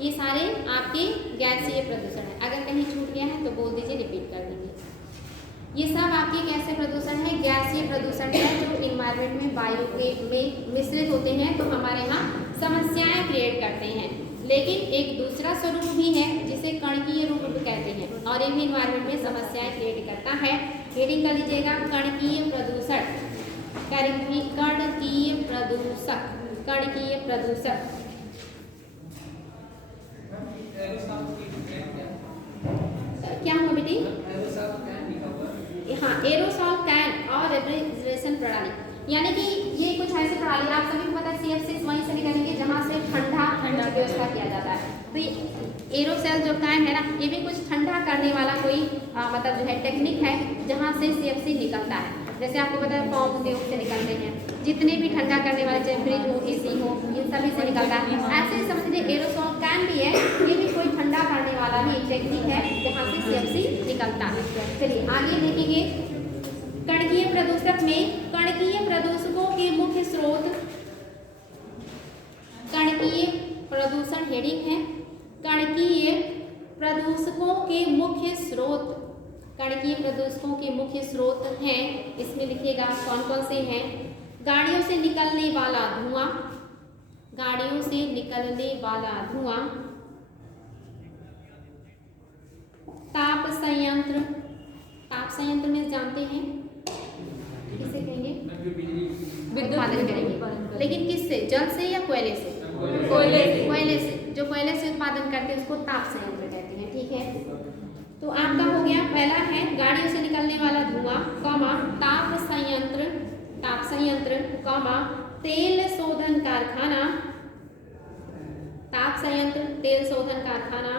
ये सारे आपके गैसीय प्रदूषण है। अगर कहीं छूट गया है तो बोल दीजिए, रिपीट कर देंगे। ये सब आपके कैसे प्रदूषण है? गैसीय प्रदूषण है, जो इन्वायरमेंट में वायु में मिश्रित होते हैं तो हमारे यहाँ समस्याएं क्रिएट करते हैं। लेकिन एक दूसरा स्वरूप भी है जिसे कणकीय रूप कहते हैं और ये भी इन्वायरमेंट में समस्याएं क्रिएट करता है। हेडिंग कर लीजिएगा, कणकीय प्रदूषक। क्या हुआ बेटी? हाँ, एरोसॉल कैन और रेफ्रिजरेशन प्रणाली, यानी कि ये कुछ ऐसी प्रणाली, आप सभी को पता है CF6 वहीं से निकलेंगे जहाँ से ठंडा व्यवस्था किया जाता है। तो ये एरोसॉल जो कैन है ना, ये भी कुछ ठंडा करने वाला कोई मतलब जो है टेक्निक है जहाँ से CFC निकलता है। जैसे आपको पता है फॉर्म उद्योग से निकलते हैं, जितने भी ठंडा करने वाले चाहे फ्रिज हो, AC हो, इन सभी से निकलता है। ऐसे समझिए एरोसॉल कैन भी है, ये भी कोई ठंडा करने वाला भी एक टेक्निक है जहाँ से CFC निकलता है। चलिए आगे देखेंगे, कणकीय प्रदूषक में कणकीय प्रदूषकों के मुख्य स्रोत, कणकीय प्रदूषण हेडिंग है, कणकीय प्रदूषकों के मुख्य स्रोत हैं। इसमें लिखिएगा कौन कौन से हैं। गाड़ियों से निकलने वाला धुआं, ताप संयंत्र में जानते हैं किसे कहेंगे? उत्पादन करेंगे, लेकिन किससे? जल से या कोयले से? कोयले से। जो कोयले से उत्पादन करते हैं उसको ताप संयंत्र कहते हैं। ठीक है, तो आपका हो गया, पहला है गाड़ियों से निकलने वाला धुआं, ताप संयंत्र, तेल शोधन कारखाना,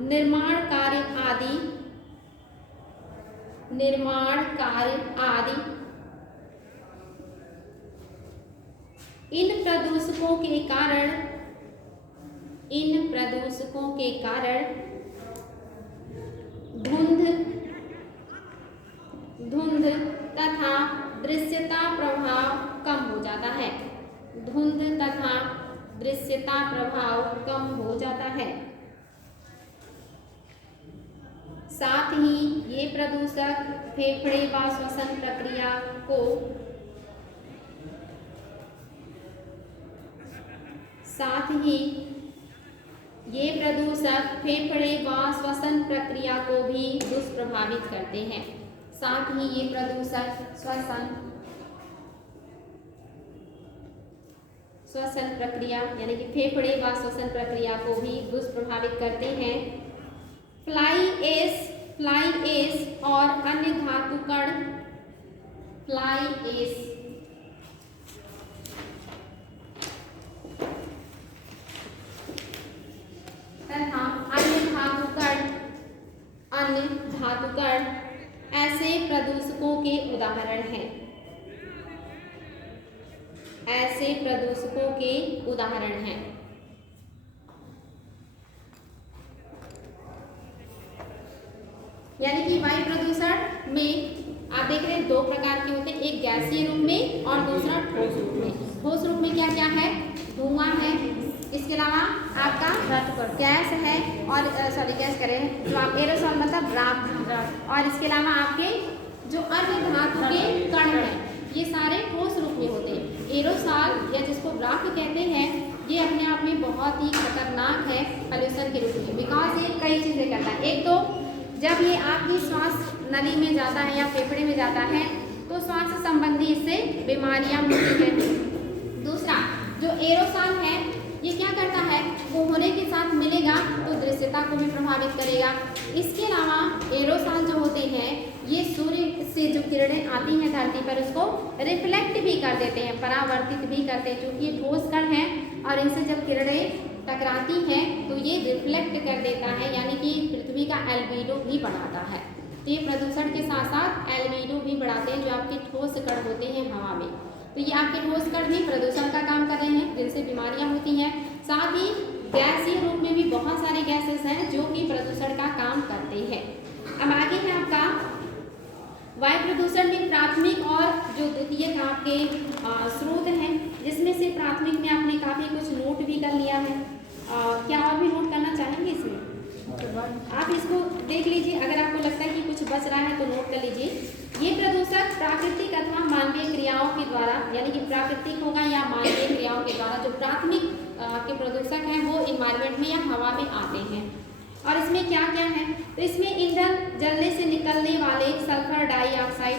निर्माण कार्य आदि, निर्माण कार्य आदि। इन प्रदूषकों के कारण धुंध तथा दृश्यता प्रभाव कम हो जाता है। धुंध तथा दृश्यता प्रभाव कम हो जाता है। साथ ही ये प्रदूषक फेफड़े व श्वसन प्रक्रिया को भी दुष्प्रभावित करते हैं। साथ ही ये प्रदूषक श्वसन प्रक्रिया यानी कि फेफड़े व श्वसन प्रक्रिया को भी दुष्प्रभावित करते हैं। फ्लाई ऐश और अन्य धातु कण तथा अन्य धातु कण ऐसे प्रदूषकों के उदाहरण हैं। यानी कि वायु प्रदूषण में आप देख रहे हैं दो प्रकार के होते हैं, एक गैसीय रूप में और दूसरा ठोस रूप में। ठोस रूप में क्या क्या है? धुआं है, इसके अलावा आपका गैस है और गैस करें जो आप एरोसॉल मतलब राख, और इसके अलावा आपके जो अन्य धातु के कण हैं ये सारे ठोस रूप में होते हैं। एरोसॉल या जिसको राख कहते हैं ये अपने आप में बहुत ही खतरनाक है पॉल्यूशन के रूप में, बिकॉज ये कई चीज़ें करता है। एक तो जब ये आपकी श्वास नली में जाता है या फेफड़े में जाता है तो श्वास संबंधी इससे बीमारियां होती हैं। दूसरा जो एरोसॉल है ये क्या करता है, वो होने के साथ मिलेगा तो दृश्यता को भी प्रभावित करेगा। इसके अलावा एरोसॉल जो होते हैं ये सूर्य से जो किरणें आती हैं धरती पर उसको रिफ्लेक्ट भी कर देते हैं, परावर्तित भी करते हैं, क्योंकि ये ठोस कण हैं और इनसे जब किरणें टकराती हैं तो ये रिफ्लेक्ट कर देता है, यानी कि पृथ्वी का एल्बिडो भी बढ़ाता है। तो ये प्रदूषण के साथ साथ एल्बिडो भी बढ़ाते हैं जो आपके ठोस कण होते हैं हवा में। तो ये आपके ठोस कण भी प्रदूषण का काम कर रहे हैं जिनसे बीमारियां होती हैं। साथ ही गैसीय रूप में भी बहुत सारे गैसेस हैं जो कि प्रदूषण का काम करते हैं। अब आगे है आपका वायु प्रदूषण में प्राथमिक और जो द्वितीयक आपके स्रोत हैं, जिसमें से प्राथमिक में आपने काफ़ी कुछ नोट भी कर लिया है। क्या और भी नोट करना चाहेंगे इसमें? आप इसको देख लीजिए, अगर आपको लगता है कि कुछ बच रहा है तो नोट कर लीजिए। ये प्रदूषक प्राकृतिक अथवा मानवीय क्रियाओं के द्वारा, यानी कि प्राकृतिक होगा या मानवीय क्रियाओं के द्वारा जो प्राथमिक के प्रदूषक हैं वो इन्वायरमेंट में या हवा में आते हैं। और इसमें क्या क्या है, तो इसमें ईंधन जलने से निकलने वाले सल्फर डाइऑक्साइड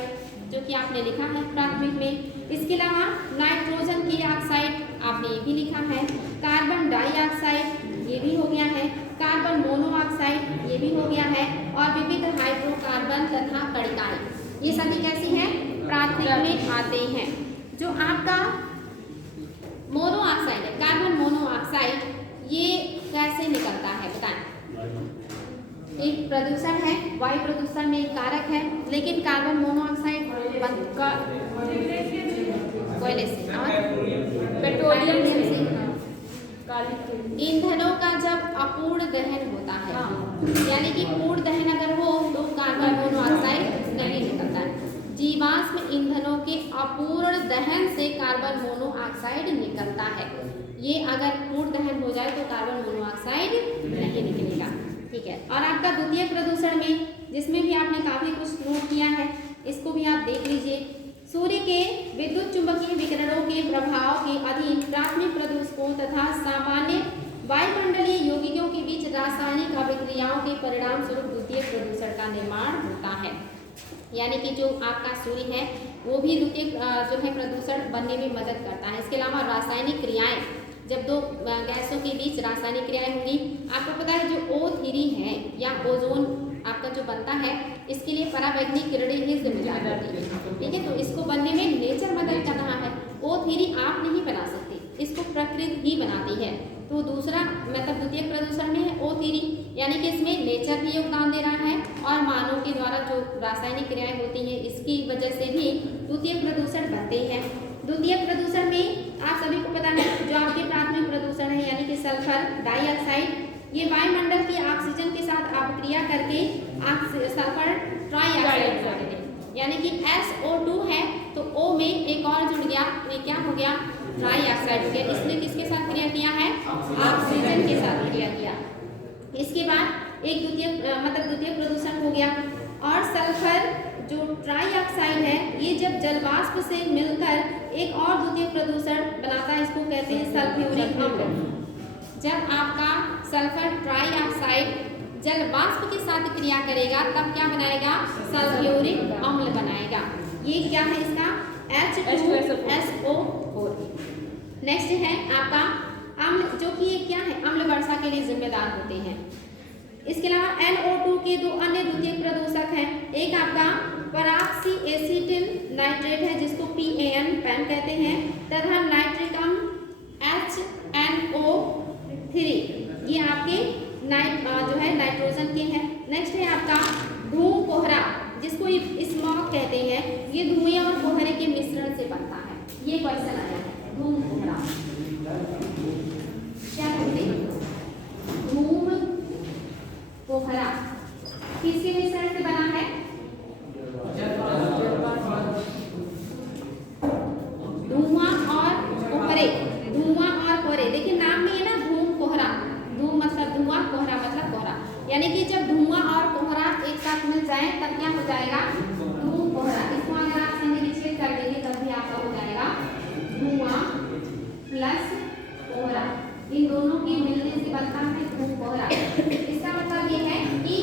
जो कि आपने लिखा है प्राथमिक में। इसके अलावा नाइट्रोजन की ऑक्साइड आपने ये भी लिखा है, कार्बन डाइऑक्साइड ये भी हो गया है, कार्बन मोनोऑक्साइड ये भी हो गया है, और विविध हाइड्रोकार्बन तथा कणिकाएं ये सभी कैसी हैं, प्राथमिक में आते हैं। जो आपका मोनोऑक्साइड है, कार्बन मोनोऑक्साइड ये कैसे निकलता है बताएं? एक प्रदूषण है, वायु प्रदूषण में एक कारक है, लेकिन कार्बन मोनोऑक्साइड कोयले से और पेट्रोलियम से, ईंधनों का जब अपूर्ण दहन होता है, यानी कि पूर्ण दहन अगर हो तो कार्बन मोनोऑक्साइड नहीं निकलता है। जीवाश्म ईंधनों के अपूर्ण दहन से कार्बन मोनोऑक्साइड निकलता है। ये अगर पूर्ण दहन हो जाए तो कार्बन मोनोऑक्साइड नहीं निकलेगा, ठीक है। और आपका द्वितीय प्रदूषण में, जिसमें भी आपने काफी कुछ नोट किया है, इसको भी आप देख लीजिए। सूर्य के विद्युत चुंबकीय विकिरणों के प्रभाव के अधीन प्राथमिक प्रदूषकों तथा सामान्य वायुमंडलीय यौगिकों के बीच रासायनिक अभिक्रियाओं के परिणाम स्वरूप द्वितीय प्रदूषण का निर्माण होता है। यानी कि जो आपका सूर्य है वो भी द्वितीय जो है प्रदूषण बनने में मदद करता है। इसके अलावा रासायनिक क्रियाएं, जब दो गैसों के बीच रासायनिक क्रियाएं होंगी, आपको पता है जो O3 है या ओजोन आपका जो बनता है, इसके लिए परावैज्ञानिक किरणें ही जिम्मेदार होती है, ठीक है। तो इसको बनने में नेचर मदद कर रहा है। O3 आप नहीं बना सकते, इसको प्रकृति ही बनाती है। तो दूसरा मतलब द्वितीयक प्रदूषण में है O3, यानी कि इसमें नेचर भी योगदान दे रहा है और मानव के द्वारा जो रासायनिक क्रियाएं होती हैं इसकी वजह से भी द्वितीयक प्रदूषण बनते हैं। द्वितीयक प्रदूषण में आप सभी को पता है जो आपके प्राथमिक प्रदूषण है यानी कि सल्फर डाइऑक्साइड, ये वायुमंडल की ऑक्सीजन के साथ अपक्रिया करके सल्फर ट्राइऑक्साइड बना देते हैं, यानी कि SO2 है तो O में एक और जुड़ गया, ये क्या हो गया, ट्राइऑक्साइड हो गया। इसने किसके साथ क्रिया किया है, ऑक्सीजन के साथ क्रिया किया। इसके बाद एक द्वितीयक प्रदूषण हो गया। और सल्फर जो ट्राइऑक्साइड है ये जब जलवाष्प से मिलकर एक और द्वितीयक प्रदूषण बनाता है, इसको कहते हैं सल्फ्यूरिक अम्ल। जब आपका सल्फर ट्राइऑक्साइड जलवाष्प के साथ क्रिया करेगा तब क्या बनाएगा, सल्फ्यूरिक अम्ल बनाएगा। ये क्या है इसका, H2SO4। नेक्स्ट है आपका अम्ल, जो कि ये क्या है, अम्ल वर्षा के लिए जिम्मेदार होते हैं। इसके अलावा NO2 के दो अन्य द्वितीयक प्रदूषक हैं, एक आपका पराक्सी एसीटिल नाइट्रेट है जिसको PAN कहते हैं, तथा नाइट्रिक अम्ल HNO3, ये आपके जो है नाइट्रोजन के हैं। नेक्स्ट है आपका धूम कोहरा जिसको स्मॉग कहते हैं, ये धुएं और कोहरे के मिश्रण से बनता है। ये क्वेश्चन आया है, धूम कोहरा क्या कहते हैं, धूम कोहरा किसके मिश्रण से बना है, धुआं और कोहरे, धुआं और कोहरे। देखिए नाम में है ना धूम कोहरा, धूम मतलब धुआं, कोहरा मतलब कोहरा, यानी कि जब धुआं और कोहरा एक साथ मिल जाए तब क्या हो जाएगा, धूम कोहरा। इसको अगर आप संनिवेशित कर देंगे तब भी आपका हो जाएगा धुआं प्लस कोहरा, इन दोनों के मिलने से बनता है धूम कोहरा। इसका मतलब ये है कि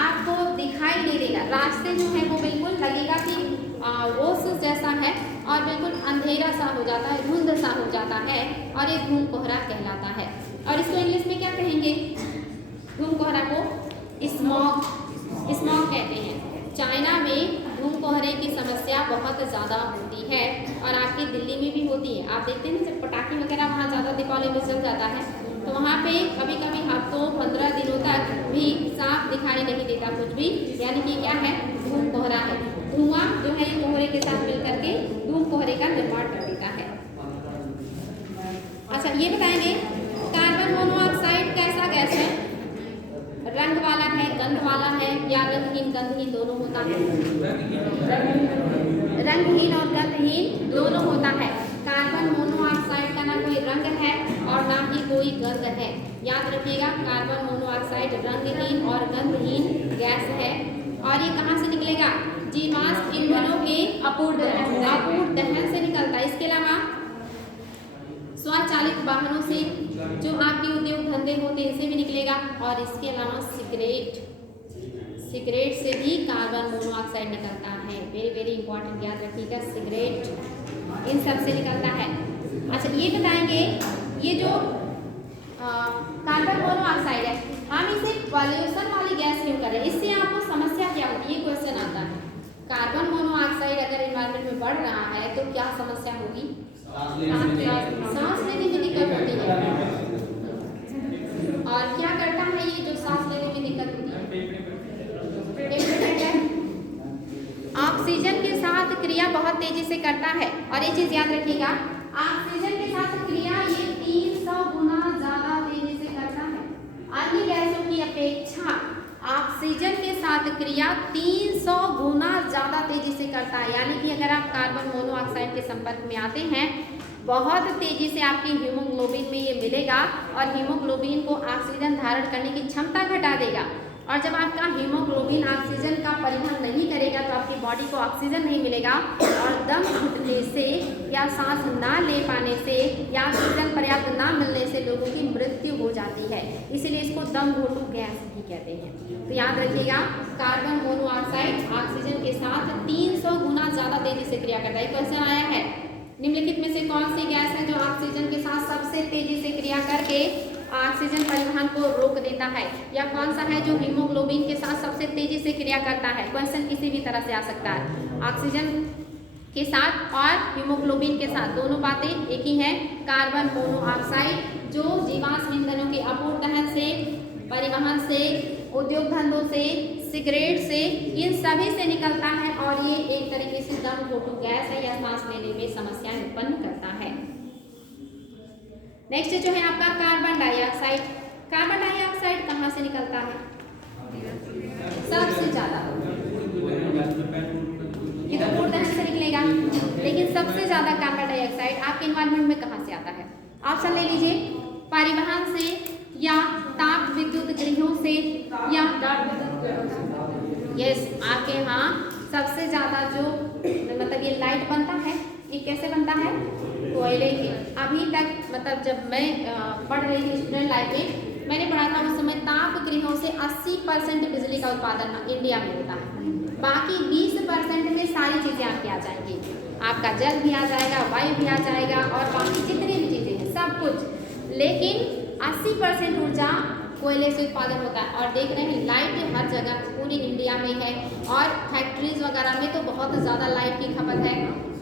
आपको दिखाई नहीं देगा, रास्ते जो है वो बिल्कुल लगेगा कि ओस जैसा है और बिल्कुल अंधेरा सा हो जाता है, धुंध सा हो जाता है और ये धूम कोहरा कहलाता है। और इसको इंग्लिश में क्या कहेंगे, धूम कोहरा को स्मॉग कहते हैं। चाइना में धूम कोहरे की समस्या बहुत ज़्यादा होती है और आपकी दिल्ली में भी होती है। आप देखते हैं जब पटाखे वगैरह वहाँ ज़्यादा दीपावली में चल जाता है तो वहाँ पे कभी कभी हफ्तों 15 दिनों तक भी साफ दिखाई नहीं देता कुछ भी, यानी कि क्या है, धूम कोहरा है। धुआं जो है ये कोहरे के साथ मिल करके धूम कोहरे का निर्माण कर देता है। अच्छा ये बताएंगे कार्बन मोनोऑक्साइड कैसा गैस है, रंग वाला है, गंध वाला है या रंगहीन गंधहीन दोनों होता है, रंगहीन और गंधहीन दोनों होता है। कार्बन मोनोऑक्साइड का ना कोई रंग है और ना ही कोई गंध है, याद रखिएगा। कार्बन मोनोऑक्साइड रंगहीन और गंधहीन गैस है और ये कहाँ से निकलेगा, जीवाश्म ईंधनों के अपूर्ण दहन से निकलता है। इसके अलावा स्वचालित वाहनों से, जो आपके उद्योग धंधे होते हैं, इसे भी निकलेगा। और इसके अलावा सिगरेट से भी कार्बन मोनोऑक्साइड निकलता है, वेरी वेरी इंपॉर्टेंट, याद रखिएगा, सिगरेट इन सब से निकलता है। अच्छा ये बताएंगे ये जो कार्बन मोनोऑक्साइड है हम इसे पॉल्यूशन वाली गैस क्यों कर रहे हैं, इससे आपको समस्या क्या होती है, ये क्वेश्चन आता है। कार्बन मोनोऑक्साइड अगर एनवायरमेंट में बढ़ रहा है तो क्या समस्या होगी, सांस लेने में दिक्कत होती है। और क्या करता है ये जो सांस लेने में दिक्कत होती है, ऑक्सीजन के साथ क्रिया बहुत तेजी से करता है। और ये चीज याद रखिएगा, ऑक्सीजन के साथ क्रिया ये 300 गुना ज्यादा तेजी से करता है। अन्य गैसों की अपेक्षा ऑक्सीजन के साथ क्रिया 300 गुना ज़्यादा तेजी से करता है। यानी कि अगर आप कार्बन मोनोऑक्साइड के संपर्क में आते हैं बहुत तेजी से आपकी हीमोग्लोबिन में ये मिलेगा और हीमोग्लोबिन को ऑक्सीजन धारण करने की क्षमता घटा देगा। और जब आपका हीमोग्लोबिन ऑक्सीजन का परिवहन नहीं करेगा तो आपकी बॉडी को ऑक्सीजन नहीं मिलेगा और दम घुटने से या सांस ना ले पाने से या ऑक्सीजन पर्याप्त ना मिलने से लोगों की मृत्यु हो जाती है। इसीलिए इसको दम घोटू गैस भी कहते हैं। तो याद रखिएगा, कार्बन मोनोऑक्साइड ऑक्सीजन के साथ 300 गुना ज़्यादा तेजी से क्रिया करता है। क्वेश्चन आया है, निम्नलिखित में से कौन सी गैस है जो ऑक्सीजन के साथ सबसे तेजी से क्रिया करके ऑक्सीजन परिवहन को रोक देता है, या कौन सा है जो हीमोग्लोबिन के साथ सबसे तेजी से क्रिया करता है। क्वेश्चन किसी भी तरह से आ सकता है। ऑक्सीजन के साथ और हीमोग्लोबिन के साथ, दोनों बातें एक ही है। कार्बन मोनोऑक्साइड जो जीवाश्म ईंधनों के अपूर्ण दहन से, परिवहन से, उद्योग धंधों से, सिगरेट से, इन सभी से निकलता है और ये एक तरीके से दम घोटू गैस है या सांस लेने में समस्याएं उत्पन्न करता है। नेक्स्ट जो है आपका कार्बन डाइऑक्साइड। कार्बन डाइऑक्साइड कहाँ से निकलता है? सबसे ज्यादा ये तो अपूर्ण दहन से निकलेगा, लेकिन सबसे ज्यादा कार्बन डाइऑक्साइड आपके एनवायरनमेंट में कहाँ से आता है? ऑप्शन ले लीजिए, परिवहन से या ताप विद्युत गृहों से या यस, आपके यहाँ सबसे ज्यादा जो मतलब ये लाइट बनता है, ये कैसे बनता है? कोयले के। अभी तक मतलब जब मैं पढ़ रही थी स्टूडेंट लाइफ में, मैंने पढ़ा था उस समय ताप गृहों से 80% बिजली का उत्पादन इंडिया में होता है। बाकी 20% में सारी चीज़ें आपकी आ जाएंगी, आपका जल भी आ जाएगा, वायु भी आ जाएगा और बाकी जितनी भी चीज़ें हैं सब कुछ। लेकिन 80% ऊर्जा कोयले से उत्पादन होता है। और देख रहे हैं लाइट हर जगह पूरी इंडिया में है और फैक्ट्रीज वगैरह में तो बहुत ज़्यादा लाइट की खपत है।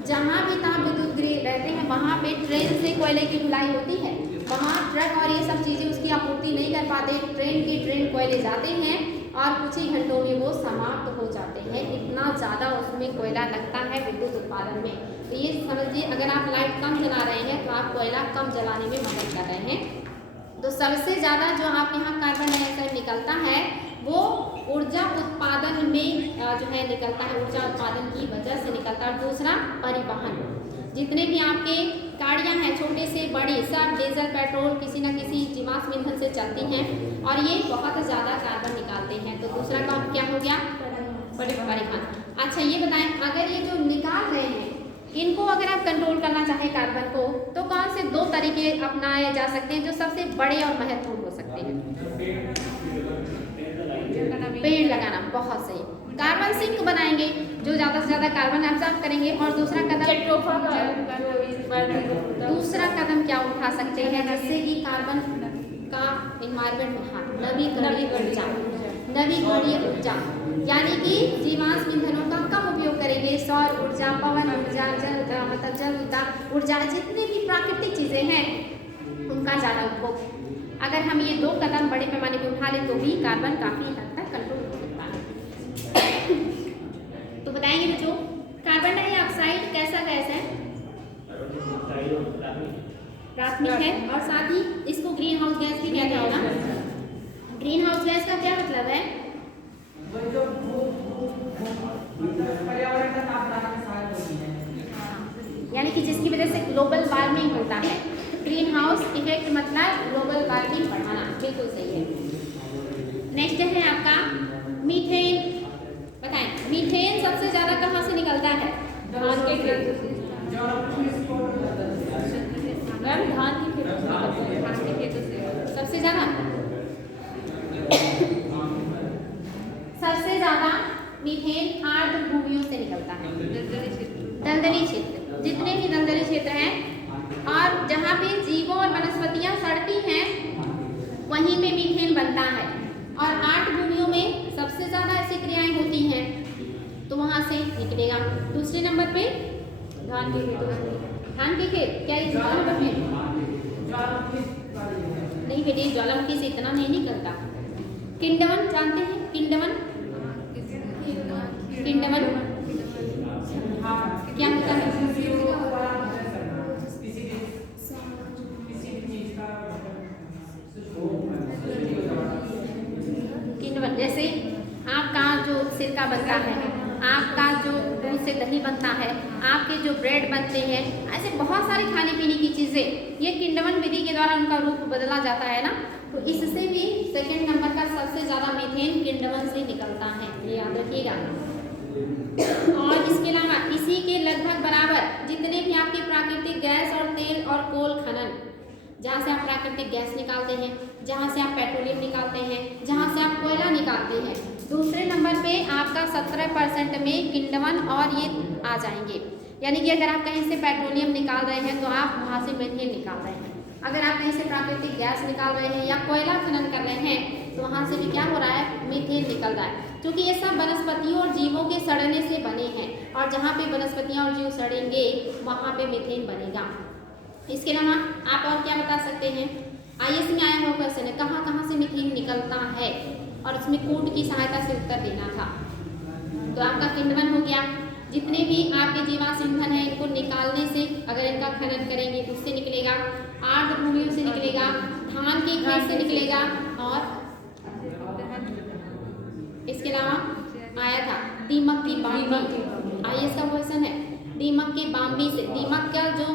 जहाँ भी ताप विद्युत गृह रहते हैं वहाँ पे ट्रेन से कोयले की ढुलाई होती है, वहाँ ट्रक और ये सब चीज़ें उसकी आपूर्ति नहीं कर पाते, ट्रेन कोयले जाते हैं और कुछ ही घंटों में वो समाप्त हो जाते हैं। इतना ज़्यादा उसमें कोयला लगता है विद्युत उत्पादन में। तो ये समझिए, अगर आप लाइट कम जला रहे हैं तो आप कोयला कम जलाने में मदद कर रहे हैं। तो सबसे ज़्यादा जो आपके यहाँ कार्बन डाइऑक्साइड निकलता है वो ऊर्जा उत्पादन में जो है निकलता है, ऊर्जा उत्पादन की वजह से निकलता है। और दूसरा परिवहन, जितने भी आपके गाड़ियाँ हैं छोटे से बड़ी, सब डीजल पेट्रोल किसी न किसी जीवाश्म ईंधन से चलती हैं और ये बहुत ज़्यादा कार्बन निकालते हैं। तो दूसरा काम क्या हो गया? परिवहन। अच्छा ये बताएं, अगर ये जो निकाल रहे हैं इनको अगर आप कंट्रोल करना चाहें कार्बन को, तो कौन से 2 तरीके अपनाए जा सकते हैं जो सबसे बड़े और महत्वपूर्ण हो सकते हैं? पेड़ लगाना, बहुत सही। कार्बन सिंक बनाएंगे जो ज़्यादा से ज़्यादा कार्बन एब्जॉर्ब करेंगे। और दूसरा कदम क्या उठा सकते हैं जिससे कि कार्बन का एनवायरनमेंट में नवीकरणीय ऊर्जा, यानी कि जीवाश्म ईंधनों का कम उपयोग करेंगे। सौर ऊर्जा, पवन ऊर्जा, जल ऊर्जा, जितने भी प्राकृतिक चीज़ें हैं उनका ज़्यादा उपयोग। अगर हम ये 2 कदम बड़े पैमाने पर उठा लें तो भी कार्बन काफ़ी हद तक कंट्रोल हो सकता है। तो बताएंगे बच्चों, कार्बन डाइऑक्साइड कैसा गैस है? प्राथमिक है और साथ ही इसको ग्रीन हाउस गैस भी कहते हैं ना। ग्रीन हाउस गैस का क्या मतलब है? यानी कि जिसकी वजह से ग्लोबल वार्मिंग होता है। ग्रीन हाउस इफेक्ट मतलब ग्लोबल वार्मिंग बढ़ाना, बिल्कुल सही है। नेक्स्ट है आपका मीथेन। बताएं, मीथेन सबसे ज़्यादा कहाँ से निकलता है? धान के खेत से। सबसे ज़्यादा मीथेन आर्द्र भूमियों से निकलता है, दलदली क्षेत्र, जितने भी दलदली क्षेत्र हैं और जहाँ पे जीवों और वनस्पतियाँ सड़ती हैं वहीं में मीथेन बनता है। और आर्द्र भूमियों में सबसे ज़्यादा ऐसी क्रियाएं होती हैं तो वहाँ से निकलेगा। दूसरे नंबर पे धान के खेत। क्या ये ज्वालामुखी नहीं बेटे, ज्वालामुखी से इतना नहीं निकलता। किंडवन जानते हैं? किंडवन क्या होता है? किंडवन जैसे आपका जो सिरका बनता है, आपका जो दूध से दही बनता है, आपके जो ब्रेड बनते हैं, ऐसे बहुत सारे खाने पीने की चीज़ें, ये किंडवन विधि के द्वारा उनका रूप बदला जाता है ना। तो इससे भी सेकंड नंबर का सबसे ज़्यादा मीथेन किंडवन से निकलता है, ये याद रखिएगा। और इसके अलावा इसी के लगभग बराबर जितने भी आपके प्राकृतिक गैस और तेल और कोल खनन, जहाँ से आप प्राकृतिक गैस निकालते हैं, जहाँ से आप पेट्रोलियम निकालते हैं, जहाँ से आप कोयला निकालते हैं, दूसरे नंबर पे आपका 17% में किंडवन और ये आ जाएंगे। यानी कि अगर आप कहीं से पेट्रोलियम निकाल रहे हैं तो आप वहाँ से मीथेन निकाल रहे हैं। अगर आप कहीं से प्राकृतिक गैस निकाल रहे हैं या कोयला खनन कर रहे हैं तो वहाँ से भी क्या हो रहा है, मीथेन निकल रहा है, क्योंकि ये सब वनस्पतियों और जीवों के सड़ने से बने हैं और जहाँ पे वनस्पतियाँ और जीव सड़ेंगे वहाँ पे मीथेन बनेगा। इसके अलावा आप और क्या बता सकते हैं? IAS में आया हुआ क्वेश्चन है, कहाँ कहाँ से मीथेन निकलता है, और उसमें कोड की सहायता से उत्तर देना था। तो आपका किण्वन हो गया। जितने भी आपके जीवाश्म ईंधन है इनको निकालने से, अगर इनका खनन करेंगे तो उससे निकलेगा, आर्द्र भूमियों से निकलेगा, धान के खेत से निकलेगा, और इसके अलावा आया था दीमक की बाम्बी। IAS का क्वेश्चन है दीमक के बाम्बी से। दीमक का जो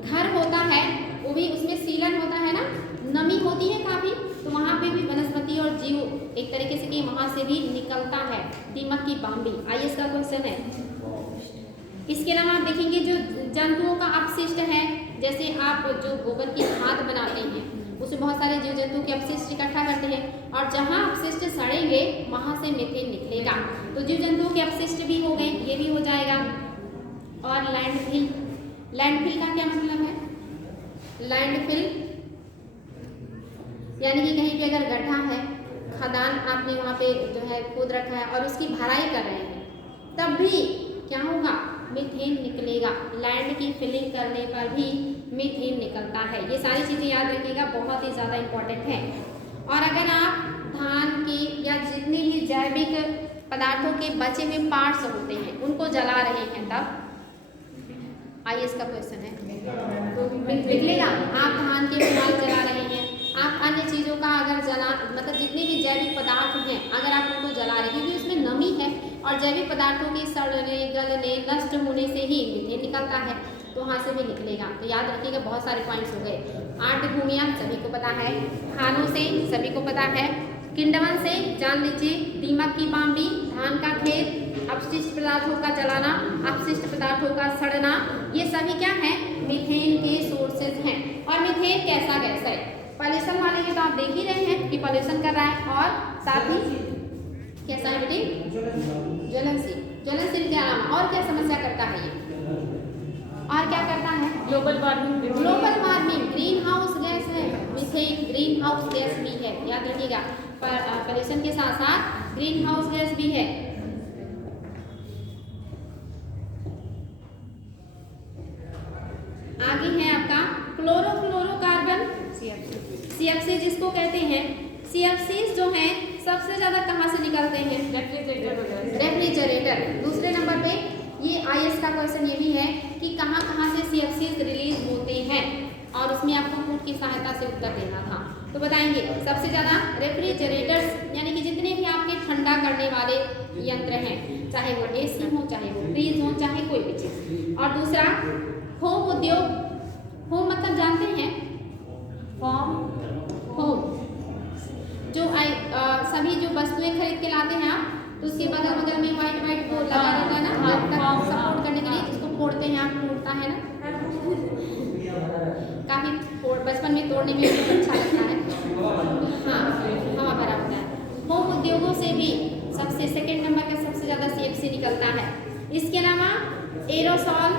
घर होता है वो भी, उसमें सीलन होता है ना, नमी होती है काफ़ी, तो वहाँ पे भी वनस्पति और जीव एक तरीके से कि वहाँ से भी निकलता है दीमक की बाम्बी। IAS का क्वेश्चन है। इसके अलावा आप देखेंगे जो जंतुओं का अपशिष्ट है, जैसे आप जो गोबर की खाद बनाते हैं उसमें बहुत सारे जीव जंतु के अपशिष्ट इकट्ठा करते हैं, और जहाँ अपशिष्ट सड़ेंगे वहाँ से मीथेन निकलेगा। तो जीव जंतुओं के अपशिष्ट भी हो गए, ये भी हो जाएगा। और लैंडफिल, लैंडफिल का क्या मतलब है? लैंडफिल यानी कि कहीं पे अगर गड्ढा है, खदान आपने वहाँ पे जो है खोद रखा है और उसकी भराई कर रहे हैं, तब भी क्या होगा, मीथेन निकलेगा। लैंड की फिलिंग करने पर भी मीथेन निकलता है। ये सारी चीज़ें याद रखिएगा, बहुत ही ज़्यादा इम्पोर्टेंट है। और अगर आप धान की या जितने भी जैविक पदार्थों के बचे हुए पार्ट्स होते हैं उनको जला रहे हैं, तब IAS का क्वेश्चन है, निकलेगा। आप धान के पुआल जला रहे हैं, आप अन्य चीज़ों का अगर जला, मतलब जितने भी जैविक पदार्थ हैं अगर आप उनको जला रहे हैं, क्योंकि उसमें नमी है और जैविक पदार्थों के सड़ने, गलने, नष्ट होने से ही मीथेन निकलता है, तो वहाँ से भी निकलेगा। तो याद रखिएगा, बहुत सारे पॉइंट्स हो गए। आर्द्र भूमियाँ सभी को पता है, खानों से सभी को पता है, किण्वन से जान लीजिए, दीमक की बाम्बी, धान का खेत, अपशिष्ट पदार्थों का जलाना, अपशिष्ट पदार्थों का सड़ना, ये सभी क्या है, मीथेन के सोर्सेज हैं। और मीथेन कैसा गैस है? पॉल्यूशन वाले के तो आप देख ही रहे हैं कि पॉल्यूशन कर रहा है, और साथ ही कैसा है बेटे, ज्वलनशील। ज्वलनशील के अलावा और क्या समस्या करता है ये, और क्या करता है? Global warming. Global warming, green house gas है, मीथेन ग्रीन हाउस गैस भी है, याद रखिएगा। पॉल्यूशन के साथ साथ ग्रीन हाउस गैस भी है। आगे है आपका क्लोरोफ्लोरोकार्बन, CFC जिसको कहते हैं। CFC जो हैं सबसे ज़्यादा कहाँ से निकलते हैं? रेफ्रिजरेटर। दूसरे नंबर पे ये IAS का क्वेश्चन ये भी है कि कहाँ कहाँ से CFC रिलीज होते हैं, और उसमें आपको कोड की सहायता से उत्तर देना था। तो बताएंगे सबसे ज़्यादा रेफ्रिजरेटर्स, यानी कि जितने भी आपके ठंडा करने वाले यंत्र हैं, चाहे वो AC हो, चाहे वो फ्रीज हो, चाहे कोई भी चीज़। और दूसरा होम उद्योग। होम मतलब जानते हैं, होम, जो सभी जो वस्तुएं खरीद के लाते हैं आप, तो उसके बगल बगल में व्हाइट वो लगा रहता है ना, सपोर्ट करने के लिए, जिसको फोड़ते हैं आप, टूटता है ना, काफ़ी बचपन में तोड़ने में बहुत अच्छा लगता है। हाँ, हवा भरा होता है। होम उद्योगों से भी सबसे सेकंड नंबर का सबसे ज़्यादा CFC निकलता है। इसके अलावा एरोसॉल,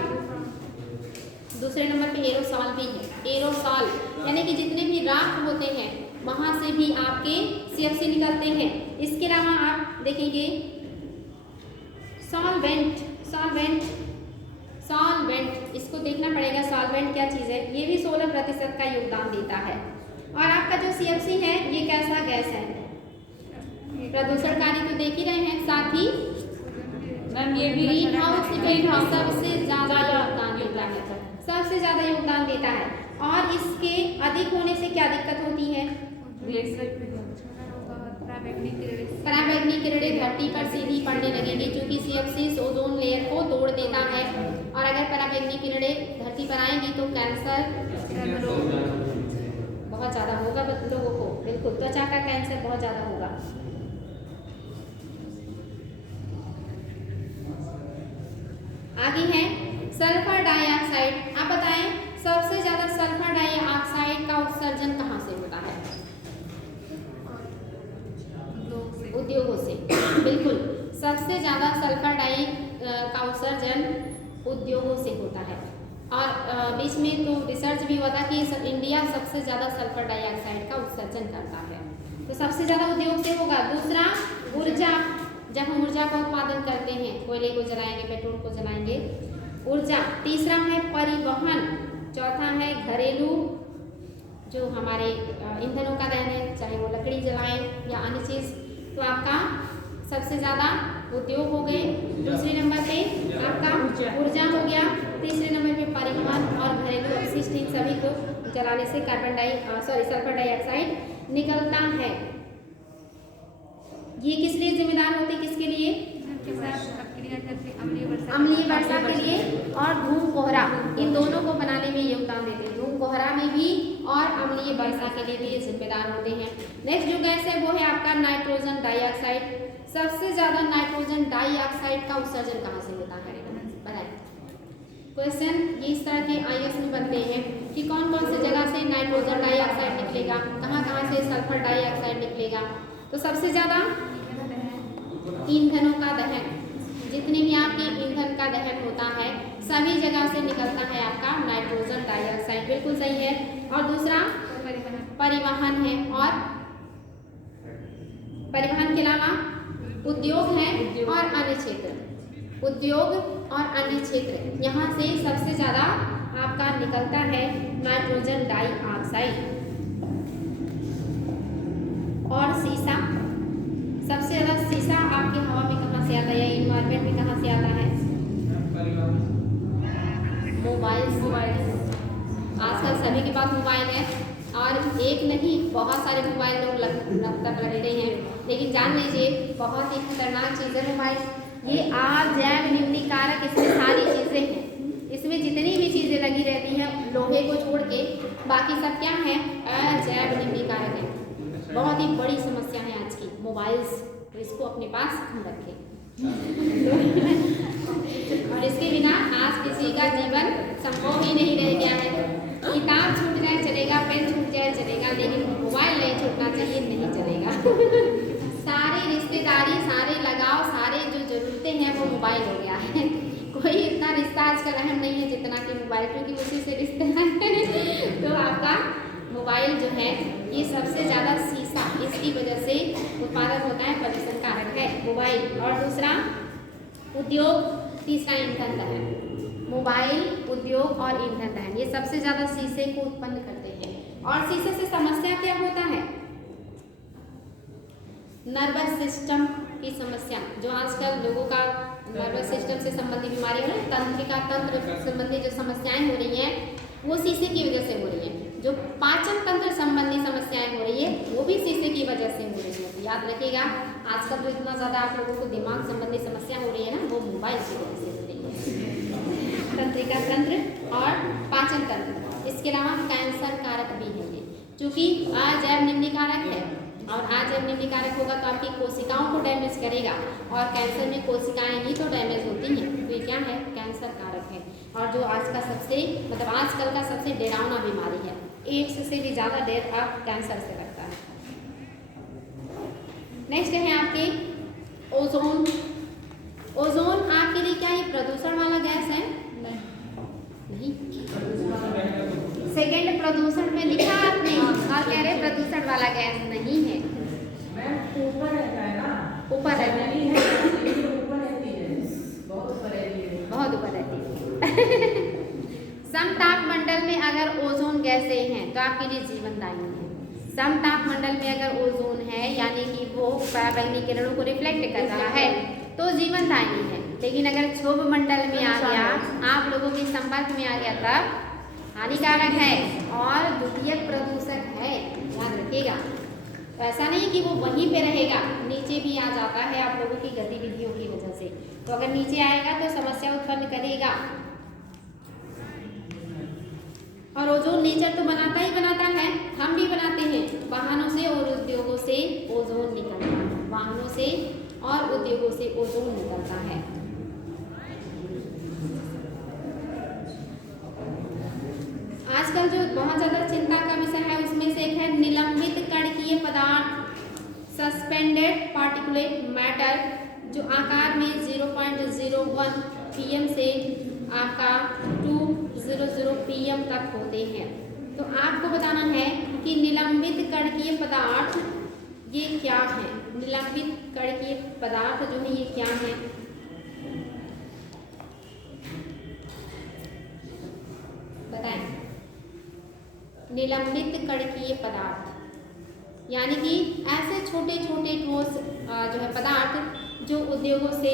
दूसरे नंबर पे एरोसॉल भी है। एरोसॉल यानी कि जितने भी राख होते हैं वहाँ से भी आपके CFC निकलते हैं। इसके अलावा आप देखेंगे सॉल्वेंट, इसको देखना पड़ेगा सॉल्वेंट क्या चीज़ है। ये भी 16% का योगदान देता है। और आपका जो CFC है ये कैसा गैस है? प्रदूषणकारी तो देख ही रहे हैं, साथ ही मैम ये भी ग्रीन हाउस इफेक्ट सबसे ज़्यादा योगदान देता है, सबसे ज़्यादा योगदान देता है। और इसके अधिक होने से क्या दिक्कत होती है? पराबैंगनी किरणें धरती पर सीधी पड़ने लगेंगी, क्योंकि CFC ओजोन लेयर को तोड़ देता है। और अगर पराबैंगनी किरणें धरती पर आएंगी तो कैंसर बहुत ज़्यादा होगा लोगों को, बिल्कुल त्वचा का कैंसर बहुत ज़्यादा होगा। आगे है सल्फर डाइऑक्साइड। आप बताएं सबसे ज़्यादा सल्फर डाइऑक्साइड का उत्सर्जन कहाँ से होता है? उद्योगों से, बिल्कुल सबसे ज़्यादा सल्फर डाई का उत्सर्जन उद्योगों से होता है। और बीच में तो रिसर्च भी हुआ था कि इंडिया सबसे ज़्यादा सल्फर डाइऑक्साइड का उत्सर्जन करता है, तो सबसे ज़्यादा उद्योग से होगा। दूसरा ऊर्जा, जब हम ऊर्जा का उत्पादन करते हैं, कोयले को जलाएंगे, पेट्रोल को जलाएंगे, ऊर्जा। तीसरा है परिवहन। चौथा है घरेलू, जो हमारे ईंधनों का दहन है, चाहे वो लकड़ी जलाएं या अन्य चीज़, तो आपका सबसे ज़्यादा उद्योग हो गए। दूसरे नंबर पे आपका ऊर्जा हो गया, तीसरे नंबर पे परिवहन और घरेलू अपशिष्ट, इन सभी को जलाने से सल्फर डाइऑक्साइड निकलता है। ये किस लिए जिम्मेदार होते हैं, किसके लिए? अम्लीय वर्षा के लिए और धूम कोहरा, इन दोनों को बनाने में योगदान देते हैं। धूम कोहरा में भी और अम्लीय वर्षा के लिए भी ये जिम्मेदार होते हैं। नेक्स्ट जो गैस है वो है आपका नाइट्रोजन डाइऑक्साइड। सबसे ज्यादा नाइट्रोजन डाइऑक्साइड का उत्सर्जन कहाँ से होता है, बताएं। क्वेश्चन ये इस तरह के IAS में बनते हैं कि कौन कौन सी जगह से नाइट्रोजन डाइऑक्साइड निकलेगा, कहाँ कहाँ से सल्फर डाइऑक्साइड निकलेगा। तो सबसे ज्यादा ईंधनों का दहन, जितने भी आपके ईंधन का दहन होता है सभी जगह से निकलता है आपका नाइट्रोजन डाइऑक्साइड, बिल्कुल सही है। और दूसरा परिवहन है, और परिवहन के अलावा उद्योग है और अन्य क्षेत्र, उद्योग और अन्य क्षेत्र, यहाँ से सबसे ज़्यादा आपका निकलता है नाइट्रोजन डाइऑक्साइड। और सीसा, सबसे ज़्यादा सीसा आपके हवा में कहाँ से आता है या इन्वायरमेंट में कहाँ से आता है? मोबाइल। आजकल सभी के पास मोबाइल है, और एक नहीं बहुत सारे मोबाइल लोग तक रखते हैं, लेकिन जान लीजिए बहुत ही खतरनाक चीज़ है मोबाइल। ये अजैव निम्नीकारक, इसमें सारी चीज़ें हैं, इसमें जितनी भी चीज़ें लगी रहती हैं लोहे को छोड़ के, बाकी सब क्या है? अजैव निम्नीकारक है। बहुत ही बड़ी समस्या है आज की मोबाइल्स, तो इसको अपने पास हम रखें। और इसके बिना आज किसी का जीवन संभव ही नहीं रह गया है। किताब छूट जाए चलेगा, पेन छूट जाए चलेगा, लेकिन मोबाइल नहीं छूटना चाहिए, नहीं चलेगा। सारी रिश्तेदारी, सारे लगाव, सारे जो जरूरतें हैं वो मोबाइल हो गया है। कोई इतना रिश्ता आजकल अहम नहीं है जितना कि मोबाइल, क्योंकि उसी से रिश्ते हैं। तो आपका मोबाइल जो है ये सबसे ज़्यादा सीसा इसकी वजह से उत्पादन होता है, प्रदूषण कारक है मोबाइल। और दूसरा उद्योग, तीसरा ईंधन दहन। मोबाइल, उद्योग और ईंधन दहन ये सबसे ज़्यादा शीशे को उत्पन्न करते हैं। और शीशे से समस्या क्या होता है? नर्वस सिस्टम की समस्या, जो आजकल लोगों का नर्वस सिस्टम से संबंधित बीमारी है, तंत्रिका तंत्र संबंधी जो समस्याएं हो रही हैं वो शीशे की वजह से हो रही है। जो पाचन तंत्र संबंधी समस्याएं हो रही है वो भी शीशे की वजह से हो रही है। तो याद रखिएगा, आजकल जो इतना ज़्यादा आप लोगों को दिमाग संबंधी समस्या हो रही है ना, वो मोबाइल की वजह से हो रही है। तंत्रिका तंत्र और पाचन तंत्र, इसके अलावा कैंसर कारक भी है ये, चूँकि अजैव निम्नीकारक है, और अजैव निम्नीकारक होगा तो आपकी कोशिकाओं को डैमेज करेगा, और कैंसर में कोशिकाएं ही तो डैमेज होती हैं, तो ये क्या है? कैंसर कारक है। और जो आज का सबसे आजकल का सबसे डरावना बीमारी है, एड्स से भी ज़्यादा डेथ आप कैंसर से लगता है। नेक्स्ट है आपके ओजोन। ओजोन आपके लिए क्या ये प्रदूषण वाला गैस है? नहीं। सेकेंड प्रदूषण में लिखा आपने, और कह रहे प्रदूषण वाला गैस नहीं है। ऊपर रहता है ना, ऊपर रहता है, बहुत ऊपर रहती है। समताप मंडल में अगर ओजोन गैसें हैं तो आपके लिए जीवनदायी है। समताप मंडल में अगर ओजोन है यानी कि वो पराबैंगनी किरणों को रिफ्लेक्ट कर रहा है तो जीवनदायी है। लेकिन अगर क्षोभ मंडल में आ गया, आप लोगों के संपर्क में आ गया, तब हानिकारक है और द्वितीयक प्रदूषक है, याद रखिएगा। तो ऐसा नहीं कि वो वहीं पे रहेगा, नीचे भी आ जाता है आप लोगों की गतिविधियों की वजह से। तो अगर नीचे आएगा तो समस्या उत्पन्न करेगा। और ओजोन नेचर तो बनाता ही बनाता है, हम भी बनाते हैं। वाहनों से और उद्योगों से ओजोन निकलता है, वाहनों से और उद्योगों से ओजोन निकलता है। आजकल जो बहुत ज़्यादा चिंता का विषय है उसमें से एक है निलंबित कणकीय पदार्थ, सस्पेंडेड पार्टिकुलेट मैटर, जो आकार में 0.01 pm से आपका 2 6:00 PM तक होते हैं। तो आपको बताना है कि निलंबित कणकीय पदार्थ ये क्या है। निलंबित कणकीय पदार्थ जो है ये क्या है, बताएं। निलंबित कणकीय पदार्थ यानी कि ऐसे छोटे छोटे ठोस जो है पदार्थ जो उद्योगों से,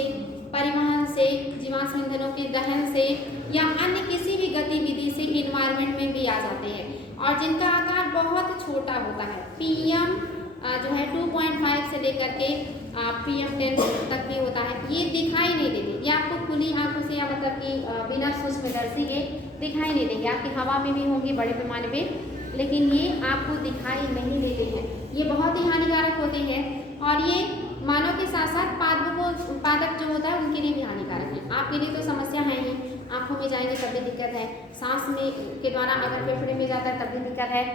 परिवहन से, जीवाश्म ईंधनों के दहन से या अन्य किसी भी गतिविधि से इन्वायरमेंट में भी आ जाते हैं और जिनका आकार बहुत छोटा होता है। PM जो है 2.5 से लेकर के PM10 तक भी होता है। ये दिखाई नहीं देते, ये आपको खुली आंखों से या मतलब कि बिना सूक्ष्मदर्शी के दिखाई नहीं देंगे। आपकी हवा में भी होंगे बड़े पैमाने पे, लेकिन ये आपको दिखाई नहीं देते हैं। ये बहुत ही हानिकारक होते हैं और ये मानव के साथ साथ पादप जो होता है उनके लिए भी हानिकारक है। आपके लिए तो समस्या है ही, आंखों में जाएंगे तब भी दिक्कत है, सांस में के द्वारा अगर फेफड़े में जाता है तब भी दिक्कत है।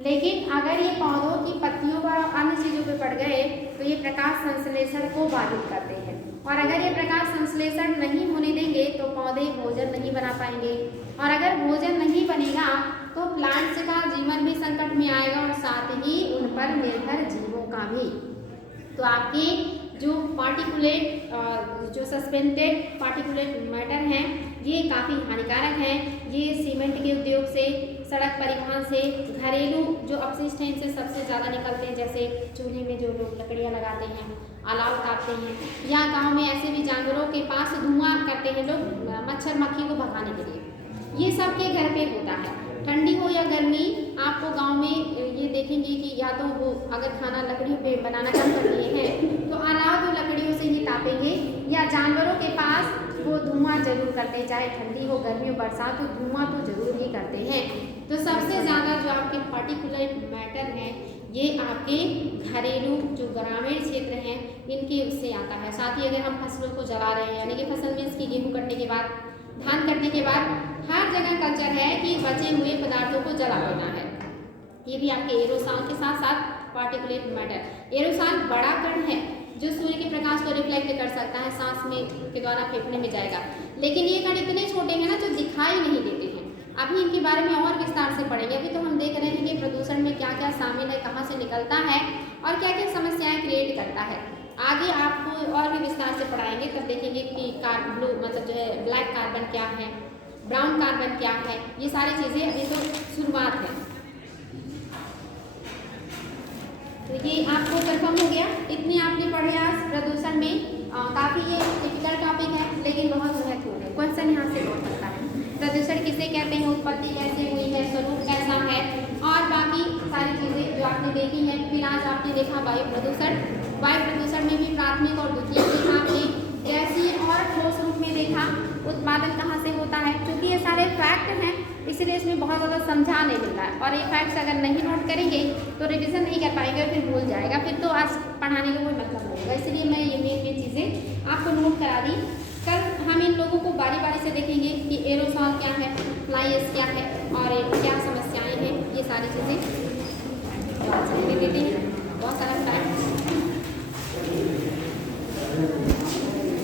लेकिन अगर ये पौधों की पत्तियों पर और अन्य चीज़ों पर पड़ गए तो ये प्रकाश संश्लेषण को बाधित करते हैं और अगर ये प्रकाश संश्लेषण नहीं होने देंगे तो पौधे भोजन नहीं बना पाएंगे और अगर भोजन नहीं बनेगा तो प्लांट्स का जीवन भी संकट में आएगा और साथ ही उन पर निर्भर जीवों का भी। तो आपके जो पार्टिकुलेट जो सस्पेंडेड पार्टिकुलेट मैटर हैं ये काफ़ी हानिकारक हैं। ये सीमेंट के उद्योग से, सड़क परिवहन से, घरेलू जो अपशिष्ट हैं इनसे सबसे ज़्यादा निकलते हैं। जैसे चूल्हे में जो लोग लकड़ियाँ लगाते हैं, अलाव तापते हैं, या गांव में ऐसे भी जानवरों के पास धुआं करते हैं लोग मच्छर मक्खी को भगाने के लिए, ये सबके घर पे होता है। ठंडी हो या गर्मी, आपको गांव में ये देखेंगे कि या तो वो अगर खाना लकड़ियों पे बनाना कम कर दिए हैं तो अलाव जो लकड़ियों से ही तापेंगे, या जानवरों के पास वो धुआं जरूर करते हैं, चाहे ठंडी हो गर्मी हो बरसात हो, धुआं तो जरूर ही करते हैं। तो सबसे ज़्यादा जो आपके पार्टिकुलर मैटर हैं ये आपके घरेलू जो ग्रामीण क्षेत्र हैं इनके उससे आता है। साथ ही अगर हम फसलों को जला रहे हैं, यानी कि फसल में इसकी गेहूँ कटने के बाद, धान कटने के बाद हर जगह कल्चर है कि बचे हुए पदार्थों को जला देना है। ये भी आपके एरोसॉल के साथ साथ पार्टिकुलेट मैटर। एरोसॉल बड़ा कण है जो सूर्य के प्रकाश को रिफ्लेक्ट कर सकता है, सांस में के द्वारा फेफड़े में जाएगा, लेकिन ये कण इतने छोटे हैं ना जो दिखाई नहीं देते हैं। अभी इनके बारे में और विस्तार से पढ़ेंगे। अभी तो हम देख रहे हैं कि प्रदूषण में क्या क्या शामिल है, कहाँ से निकलता है और क्या क्या समस्याएं क्रिएट करता है। आगे आपको और भी विस्तार से पढ़ाएंगे, तब देखेंगे कि ब्लू मतलब जो है ब्लैक कार्बन क्या है, ब्राउन कार्बन क्या है, ये सारी चीज़ें अभी तो शुरुआत है। तो ये आपको कंफर्म हो गया, इतनी आपने पढ़े आज प्रदूषण में। काफ़ी ये टिपिकल टॉपिक है लेकिन बहुत महत्वपूर्ण है, क्वेश्चन यहाँ से हो सकता है। प्रदूषण किसे कहते हैं, उत्पत्ति कैसे हुई है, स्वरूप कैसा है और बाकी सारी चीज़ें जो आपने देखी हैं। फिर आज आपने देखा वायु प्रदूषण। वायु प्रदूषण में भी प्राथमिक और द्वितीयक देखा आपने, गैसीय और ठोस रूप में देखा, उत्पादन कहाँ से होता है। क्योंकि ये सारे फैक्ट हैं इसलिए इसमें बहुत ज़्यादा समझा नहीं मिल रहा है और ये फैक्ट्स अगर नहीं नोट करेंगे तो रिविज़न नहीं कर पाएंगे और फिर भूल जाएगा, फिर तो आज पढ़ाने का कोई मतलब नहीं होगा। इसलिए मैं ये मेन चीज़ें आपको नोट करा दी। कल हम इन लोगों को बारी बारी से देखेंगे कि एरोसॉल क्या है, फ्लाई एश क्या है और क्या समस्याएं हैं, ये सारी चीज़ें